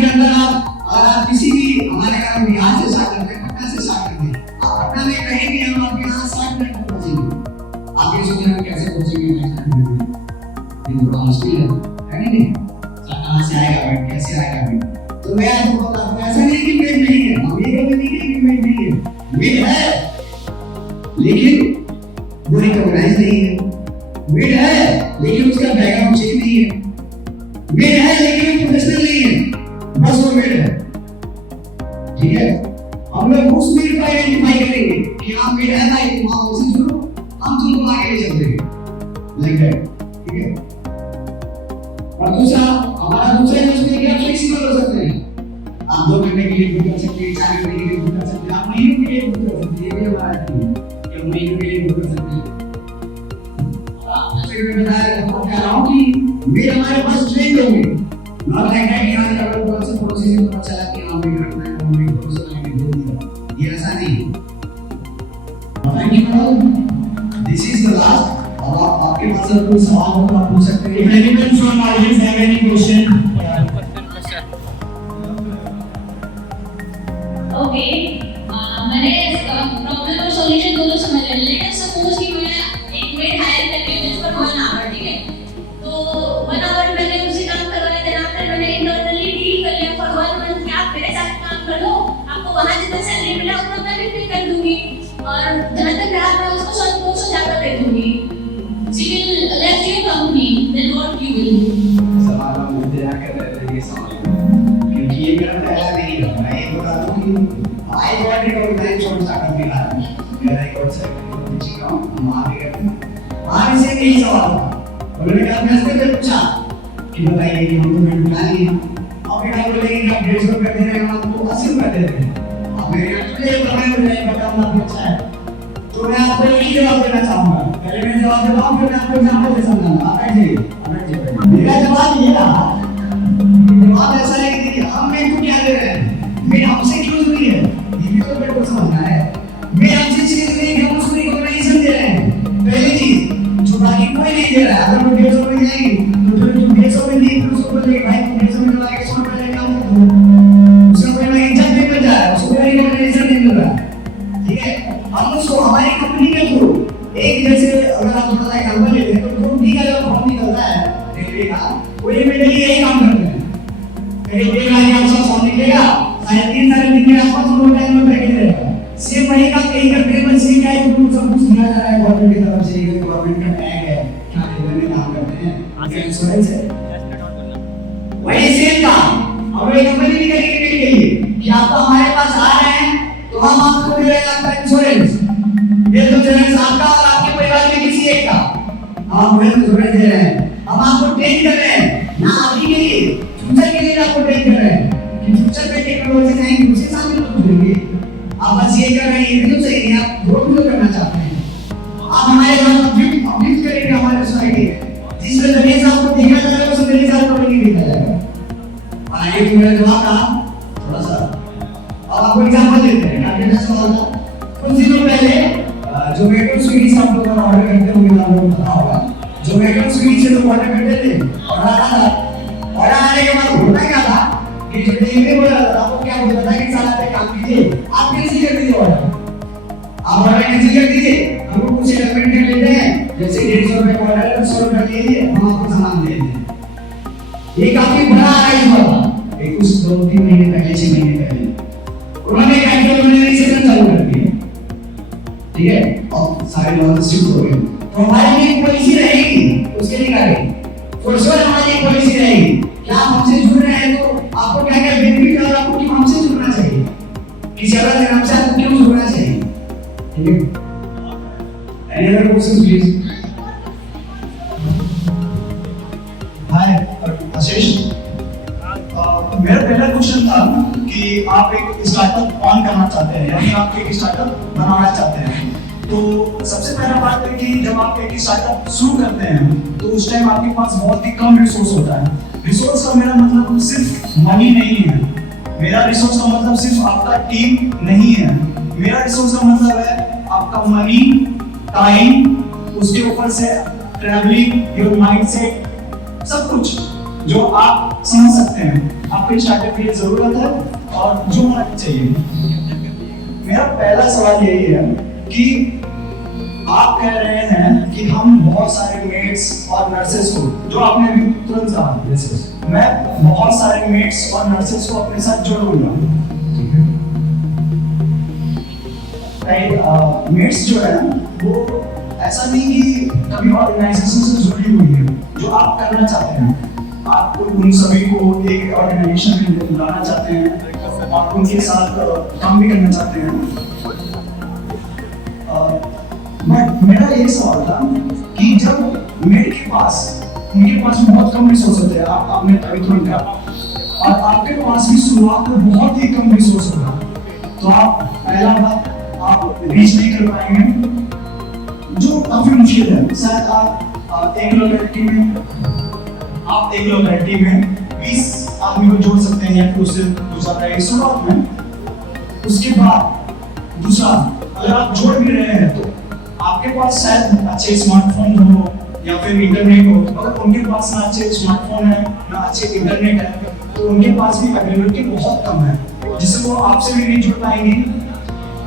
अंदर आप अगर आप किसी भी हमारे काम यहाँ से स्टार्ट करते हैं पटना से स्टार्ट करते हैं आप पटना में कहीं भी हम आपके यहाँ 60 मिनट में पहुंचेंगे आप ये सोच रहे हैं कैसे पहुंचेंगे ये थोड़ा मुश्किल है नहीं कहाँ से आएगा कैसे आएगा तो मैं आपको बता दूं ऐसा नहीं कि वेट नहीं है हम ये कभी नहीं कि वेट नहीं है वेट है लेकिन वो रिकॉग्नाइज नहीं है वेट है लेकिन उसका बैकग्राउंड चेक नहीं है वेट है लेकिन प्रोफेशनल नहीं है बस वो वेट है ठीक है हम लोग उस वेट को आइडेंटिफाई करेंगे कि हाँ वेट है भाई तुम आओ उसे जुड़ो हम तुमको आगे ले चलते हैं लाइक दैट ठीक है और दूसरा हमारा दूसरा इसमें क्या फ्लेक्सिबल हो सकते हैं आप 2 घंटे के लिए बुक कर सकते हैं 4 घंटे के लिए बुक कर सकते हैं आप महीनों के लिए बुक कर सकते हैं ये भी हमारा है कि महीनों के लिए बुक कर सकते हैं मैं बता रहा हूँ कि वे हमारे पास ट्रेन होंगे नॉट लाइक दैट कि आज अगर कौन से प्रोसेस में पता चला कि हम वेट रखना है हम वेट प्रोसेस में दे दिया ये ऐसा नहीं thank you all this is the last और आपके पास अगर कोई सवाल हो तो आप पूछ सकते हैं if anyone from audience have any question okay मैंने प्रॉब्लम और सॉल्यूशन दोनों समझ लिया लेकिन सपोज कि मैं एक मेड हायर करके जिस पर 1 आवर ठीक है तो 1 आवर मैंने उसे काम करवाया देन आफ्टर मैंने इंटरनली डील कर लिया फॉर 1 मंथ कि आप मेरे साथ काम कर लो आपको वहां जितना सैलरी मिला उतना मैं भी पे कर दूंगी और जहां तक ग्राहक मैं उसको 100% ज्यादा दे दूंगी she will left your company then what you will do सवाल हम मुझे आकर ये सवाल क्योंकि ये मेरा पहला नहीं है मैं ये बता दूं कि I got it on my छोटा स्टार्टअप में रहा मेरा एक और सेकंड जी का हमारे वहां से यही सवाल था और मैंने कहा मैं उससे पूछा कि बताइए कि हम तो मैं बुला लिए और बोलेंगे कि आप 150 रुपए दे रहे हैं, हम आपको 80 रुपए दे रहे हैं, आप मेरे यहाँ तो ये कमाई हो जाएगा, काम आपको अच्छा है। तो मैं आपको एक जवाब देना चाहूँगा, पहले मैं जवाब देता हूँ, फिर मैं आपको एग्जाम्पल से समझाऊंगा। आप बैठिए। मेरा जवाब ये रहा, जवाब ऐसा है कि देखिए हम मेरे को क्या दे रहे हैं, मैं हमसे क्यों जुड़ी है, ये भी तो मेरे को समझना है। मैं हमसे चीज नहीं कि हम उसको रिकॉग्निशन दे रहे हैं, पहली चीज जो बाकी कोई नहीं दे रहा है। अगर वो 150 रुपए जाएगी तो जो 150 में नहीं फिर उसको बोलेंगे भाई तुम 150 में लगा के 100 रुपए लेके आओ, तो उसका कोई ना इज्जत नहीं मिल रहा है, उसको कोई रिकॉग्निशन नहीं मिल रहा है। ठीक है, हम उसको हमारी कंपनी के थ्रू एक जैसे अगर आप थोड़ा सा एग्जांपल लेते हैं तो ग्रुप डी का जो फॉर्म निकलता है रेलवे का, वो इमीडिएटली यही काम करते हैं। कहीं एक लाइन आपका फॉर्म निकलेगा, 3.5 दिन के आसपास वो टाइम में पैकेज रहेगा। सेम वही काम कहीं करते हैं, बस ये क्या है कि सब कुछ दिया जा रहा है गवर्नमेंट की तरफ से, गवर्नमेंट का टैग है, क्या रेलवे में काम करते हैं, आगे इंश्योरेंस है, वही सेम काम अब एक कंपनी भी करेगी के लिए कि आप हमारे पास आ रहे हैं तो हम आपको दे रहे हैं आपका इंश्योरेंस, हेल्थ इंश्योरेंस आपका और आपके परिवार में किसी एक का, हम हेल्थ इंश्योरेंस दे रहे हैं। हम आपको ट्रेन कर रहे हैं ना अभी के लिए, फ्यूचर के लिए आपको ट्रेन कर रहे हैं कि फ्यूचर में टेक्नोलॉजी आएंगी उसके साथ भी तो जुड़ेंगे। आप बस ये कर रहे हैं, ये तो सही नहीं, आप ग्रो भी करना चाहते हैं, आप हमारे साथ अपलिफ्ट करेंगे हमारे सोसाइटी में, जिस नजरिए से आपको देखा जाएगा उस नजरिए से आपको नहीं देखा जाएगा। और आगे भी मेरा जवाब था थोड़ा सा, अब आपको एग्जांपल देते हैं। आपके जैसा सवाल था कुछ दिनों पहले जोमेटो स्विगी से आप लोग ऑर्डर करते होंगे, आप लोगों को पता होगा, जोमेटो स्विगी से लोग ऑर्डर करते थे और ऑर्डर आने के बाद होता क्या था कि जो डिलीवरी बॉय आता था वो क्या बोलता था कि साला पे काम कीजिए, आप कैंसिल कर दीजिए ऑर्डर, आप ऑर्डर कैंसिल कर दीजिए, हमको कुछ एडजस्टमेंट कर लेते हैं, जैसे 150 रुपए का ऑर्डर है 100 रुपए ले लीजिए, हम आपको सामान दे देंगे। ये काफी बड़ा आइडिया हुआ था, एक कुछ 2-3 महीने पहले, 6 महीने पहले उन्होंने क्या किया, उन्होंने सेशन चालू कर दिया। ठीक है, और सारे लोग शिफ्ट हो गए, तो हमारी एक पॉलिसी रहेगी उसके रिगार्डिंग, फॉर श्योर हमारी एक पॉलिसी रहेगी कि आप हमसे जुड़ रहे हैं तो आपको क्या क्या बेनिफिट है और आपको क्यों हमसे जुड़ना चाहिए, किसी अलग से हमसे आपको क्यों जुड़ना चाहिए। ठीक है, एनी अदर क्वेश्चंस प्लीज। हाय आशीष, मेरा पहला क्वेश्चन था कि आप एक स्टार्टअप ऑन करना चाहते हैं यानी आप एक स्टार्टअप बनाना चाहते हैं, तो सबसे पहला बात है कि जब आप एक स्टार्टअप शुरू करते हैं तो उस टाइम आपके पास बहुत ही कम रिसोर्स होता है। रिसोर्स का मेरा मतलब सिर्फ मनी नहीं है, मेरा रिसोर्स का मतलब सिर्फ आपका टीम नहीं है, मेरा रिसोर्स का मतलब है आपका मनी, टाइम, उसके ऊपर से ट्रैवलिंग, योर माइंडसेट, सब कुछ जो आप समझ सकते हैं आपके स्टार्टअप के लिए जरूरत है और जो होना चाहिए। मेरा पहला सवाल यही है कि आप कह रहे हैं कि हम बहुत सारे मेट्स और नर्सेस को, जो आपने अभी तुरंत कहा, मैं बहुत सारे मेट्स और नर्सेस को अपने साथ जोड़ूंगा। मेट्स जो है वो ऐसा नहीं कि कभी ऑर्गेनाइजेशन से जुड़ी हुई है, जो आप करना चाहते हैं, आप उन सभी को एक ऑर्गेनाइजेशन में लाना चाहते हैं, आप उनके साथ काम भी करना चाहते हैं। बट मेरा एक सवाल था कि जब मेरे के पास, उनके पास बहुत कम रिसोर्स होते हैं, आपने अभी तुरंत कहा, और आपके पास भी शुरुआत में बहुत ही कम रिसोर्स होगा, तो आप पहला बात आप रीच नहीं कर पाएंगे, जो काफी मुश्किल है। शायद आप एक लोकेलिटी में 20 आदमी को जोड़ सकते हैं या फिर उससे दूसरा रहेगी शुरुआत में। उसके बाद दूसरा, अगर आप जोड़ भी रहे हैं तो आपके पास शायद अच्छे स्मार्टफोन हो या फिर इंटरनेट हो, अगर उनके पास ना अच्छे स्मार्टफोन है ना अच्छे इंटरनेट है तो उनके पास भी अवेलेबिलिटी बहुत कम है, जिससे वो आपसे भी नहीं जुड़ पाएंगे।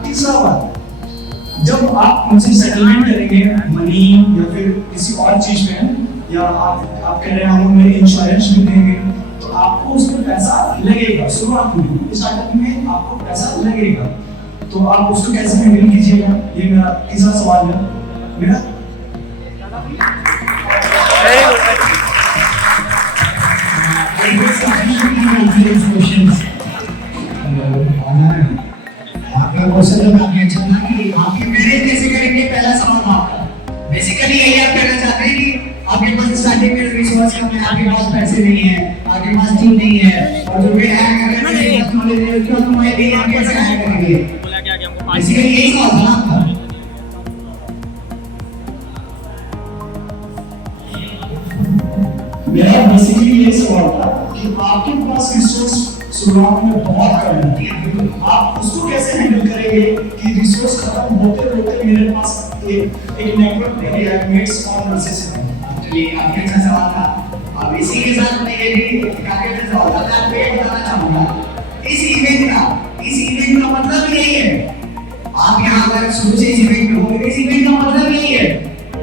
तीसरा बात, जब आप उनसे सेटलमेंट करेंगे मनी या फिर किसी और चीज में, या आप कह रहे हैं हम उन्हें इंश्योरेंस भी देंगे, तो आपको उसमें पैसा लगेगा, शुरुआत में स्टार्टअप में आपको पैसा लगेगा, तो आप उसको कैसे हैंडल कीजिएगा, ये मेरा तीसरा सवाल है। मेरा आपका क्वेश्चन तो काफी अच्छा था कि आपकी मैनेज कैसे करेंगे, पहला सवाल था आपका। बेसिकली यही आप कहना चाहते हैं कि आपके पास स्टार्टिंग में रिसोर्स कम है, आपके पास पैसे नहीं है, आपके पास टीम नहीं है, और जो भी हायर कर रहे हैं नॉलेज है, उसको तो मैं नहीं आप कैसे हायर करेंगे? बोला क्या कि हमको बेसिकली यही सवाल था ना आपका। मेरा बेसिकली ये सवाल था कि आपके पास रिसोर्स शुरुआत में बहुत कम है, आप उसको कैसे हैंडल करेंगे कि रिसोर्स खत्म होते होते मेरे पास एक नेटवर्क नहीं है मेट्स और नर्सेस है। चलिए काफी अच्छा सवाल था। अब इसी के साथ मैं ये भी काफी अच्छा सवाल था, मैं आपको ये बताना चाहूंगा इस इवेंट का मतलब यही है, आप यहाँ पर शुरू से इस इवेंट में होंगे, इस इवेंट का मतलब यही है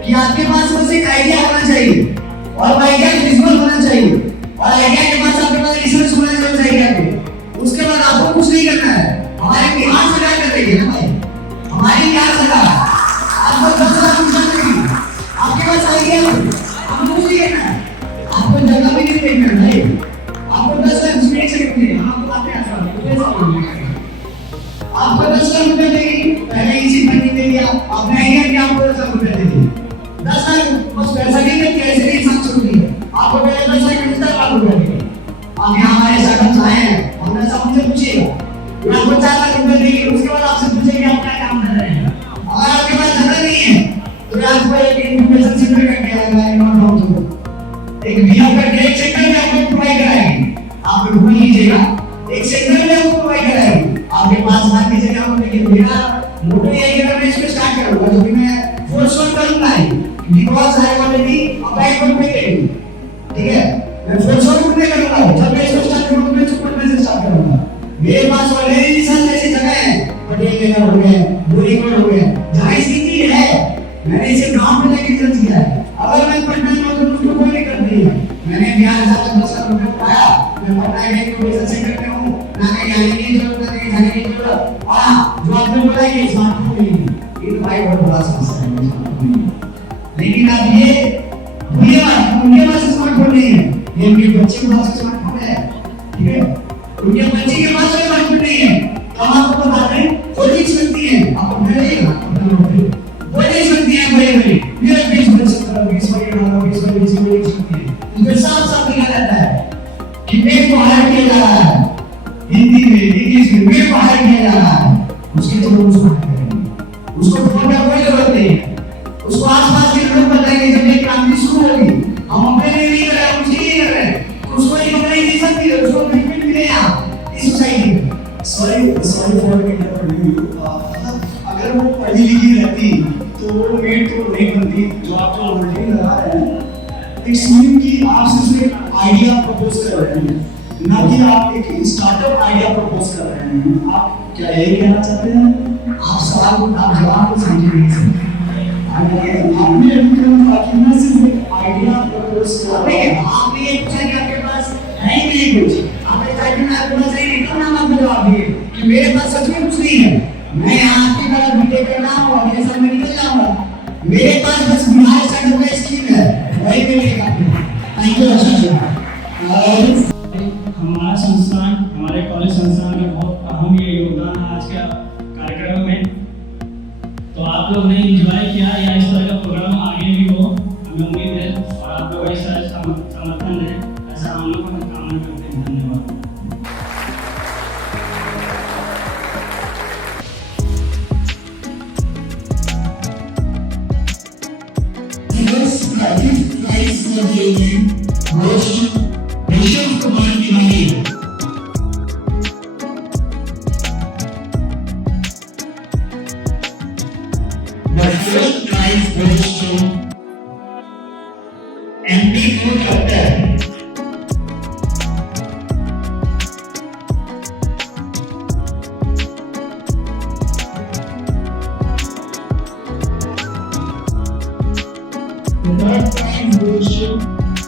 कि आपके पास बस एक आइडिया होना चाहिए और आइडिया विजुअल होना चाहिए और आइडिया के पास आपके पास रिसर्च होना चाहिए आपको। उसके बाद आपको कुछ नहीं करना है, हमारे बिहार सरकार कर रही है ना भाई, हमारी बिहार सरकार आपको 10 लाख रुपए देगी, आपके पास आइडिया है, आपको कुछ नहीं करना है, आपको जगह भी नहीं देखना है भाई, आपको 10 लाख रुपए से कितने आपको आते हैं आपको 10 लाख रुपए देगी, पहले इसी फंडिंग दे दिया, आपने आइडिया कि आपको 10 लाख रुपए देगी, 10 लाख बस पैसा नहीं है, कैसे नहीं साथ छोड़ दिए आपको पहले 10 लाख 10 लाख रुपए देंगे। आप यहाँ हमारे स्टार्टअप्स आए हैं, हमने सब हमसे पूछिएगा, ये आपको 4 लाख रुपए देंगे, उसके बाद आपसे पूछेंगे आप क्या काम कर रहे हैं। अगर आपके पास जगह नहीं है तो आपको एक इंक्यूबेशन सेंटर का क्या लगाएगा, एक बिहार का एक सेंटर में आपको प्रोवाइड कराएगी, आप भूल लीजिएगा, एक सेंटर में आपको प्रोवाइड कराएगी, आपके पास बात की जगह होगी कि मेरा मोटर यही है, मैं इसको स्टार्ट करूंगा, जो कि मैं फोर्स वन करूंगा ही, because I already apply for patent, ठीक है, मैं फोर्स वन नहीं करूंगा, जब मैं इसको स्टार्ट करूंगा मैं सुपर में से स्टार्ट करूंगा, मेरे पास ऑलरेडी निशान ऐसी जगह है, पटेल नगर हो गए, बुरीगढ़ हो गए, जहां इसकी नीड है, मैंने इसे गांव में लेके चल दिया है, अगर मैं पटना में तो मुझको कोई नहीं कर दी है, मैंने बिहार से 10 लाख रुपए उठाया, मैं पटना के इंक्यूबेशन सेंटर में हूं, ना कहीं आने की जरूरत ना कहीं जाने की जरूरत, और जो आपने बोला कि स्मार्टफोन नहीं, ये तो भाई बहुत बड़ा समस्या है, लेकिन आप ये भूलिए मत, उनके पास स्मार्टफोन नहीं है, ये उनके बच्चे के पास स्मार्टफोन है, ठीक है, उनके बच्चे के पास स्मार्टफोन नहीं है, तो हम आपको बता रहे हैं कोई सुनती है, आप अपने लेगा कोई सुनती है, बड़े ये 20 सुनती है, इनके साफ लिखा रहता है कि मेरे को हायर किया जा रहा है, हिंदी में इंग्लिश में मेरे को हायर किया जा रहा है, उसके चलो उसको उसको फोन का कोई जरूरत नहीं है, उसको आसपास के लोग बताएंगे जब ये क्रांति शुरू होगी, हम अपने लिए नहीं कर रहे हैं, कुछ नहीं कर रहे हैं, उसको ये नौकरी दे सकती है, उसको बेनिफिट मिलेगा इस सोसाइटी में। सॉरी फॉर इंटरप्रेटिंग यू, अगर वो पढ़ी लिखी रहती तो वो मेड तो नहीं बनती, जो आप जो ऑलरेडी लगा रहे हैं, इट्स मीन कि आप सिर्फ एक आइडिया प्रपोज कर रहे हैं, ना कि आप एक स्टार्टअप आइडिया प्रपोज कर रहे हैं। आप क्या यही कहना चाहते हैं? आप सवाल को आप जवाब को समझ नहीं सकते, आपने अभी कहा कि मैं सिर्फ एक आइडिया प्रपोज कर रहा हूं, आपने ये पूछा कि आपके पास है ही नहीं कुछ, आपने कहा कि मैं आपको सही नहीं करना, आपने जवाब दिए कि मेरे पास सच में कुछ नहीं है, मैं यहाँ आपकी तरह बीटेक कर रहा हूँ, अगले साल मैं निकल जाऊंगा, मेरे पास बस बिहार स्टार्टअप का स्कीम है, वही मिलेगा। थैंक यू आशीष। हमारा संस्थान, हमारे कॉलेज संस्थान का बहुत अहम ये योगदान है आज के कार्यक्रम में, तो आप लोग ने एंजॉय किया या इस तरह का प्रोग्राम आगे भी हो, हमें उम्मीद है, और आप लोग ऐसा समर्थन है, ऐसा हम लोग कामना करते हैं। धन्यवाद।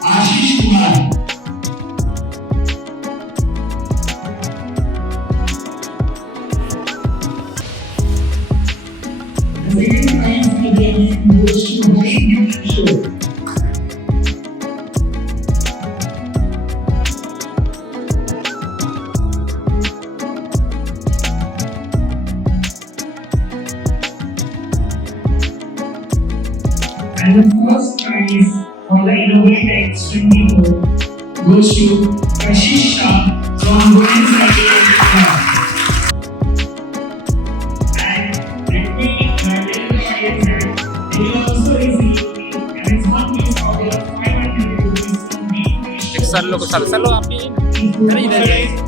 Ashish Kumar. The second prize for the game goes to Mike Newton. And the first prize for the innovative X24 goes to Kashish Shah from Women's Ideal Club. And let me tell the audience that they will also receive an X1 piece of 500 rupees from the Sallo, sallo, sallo, api. Dari, dari.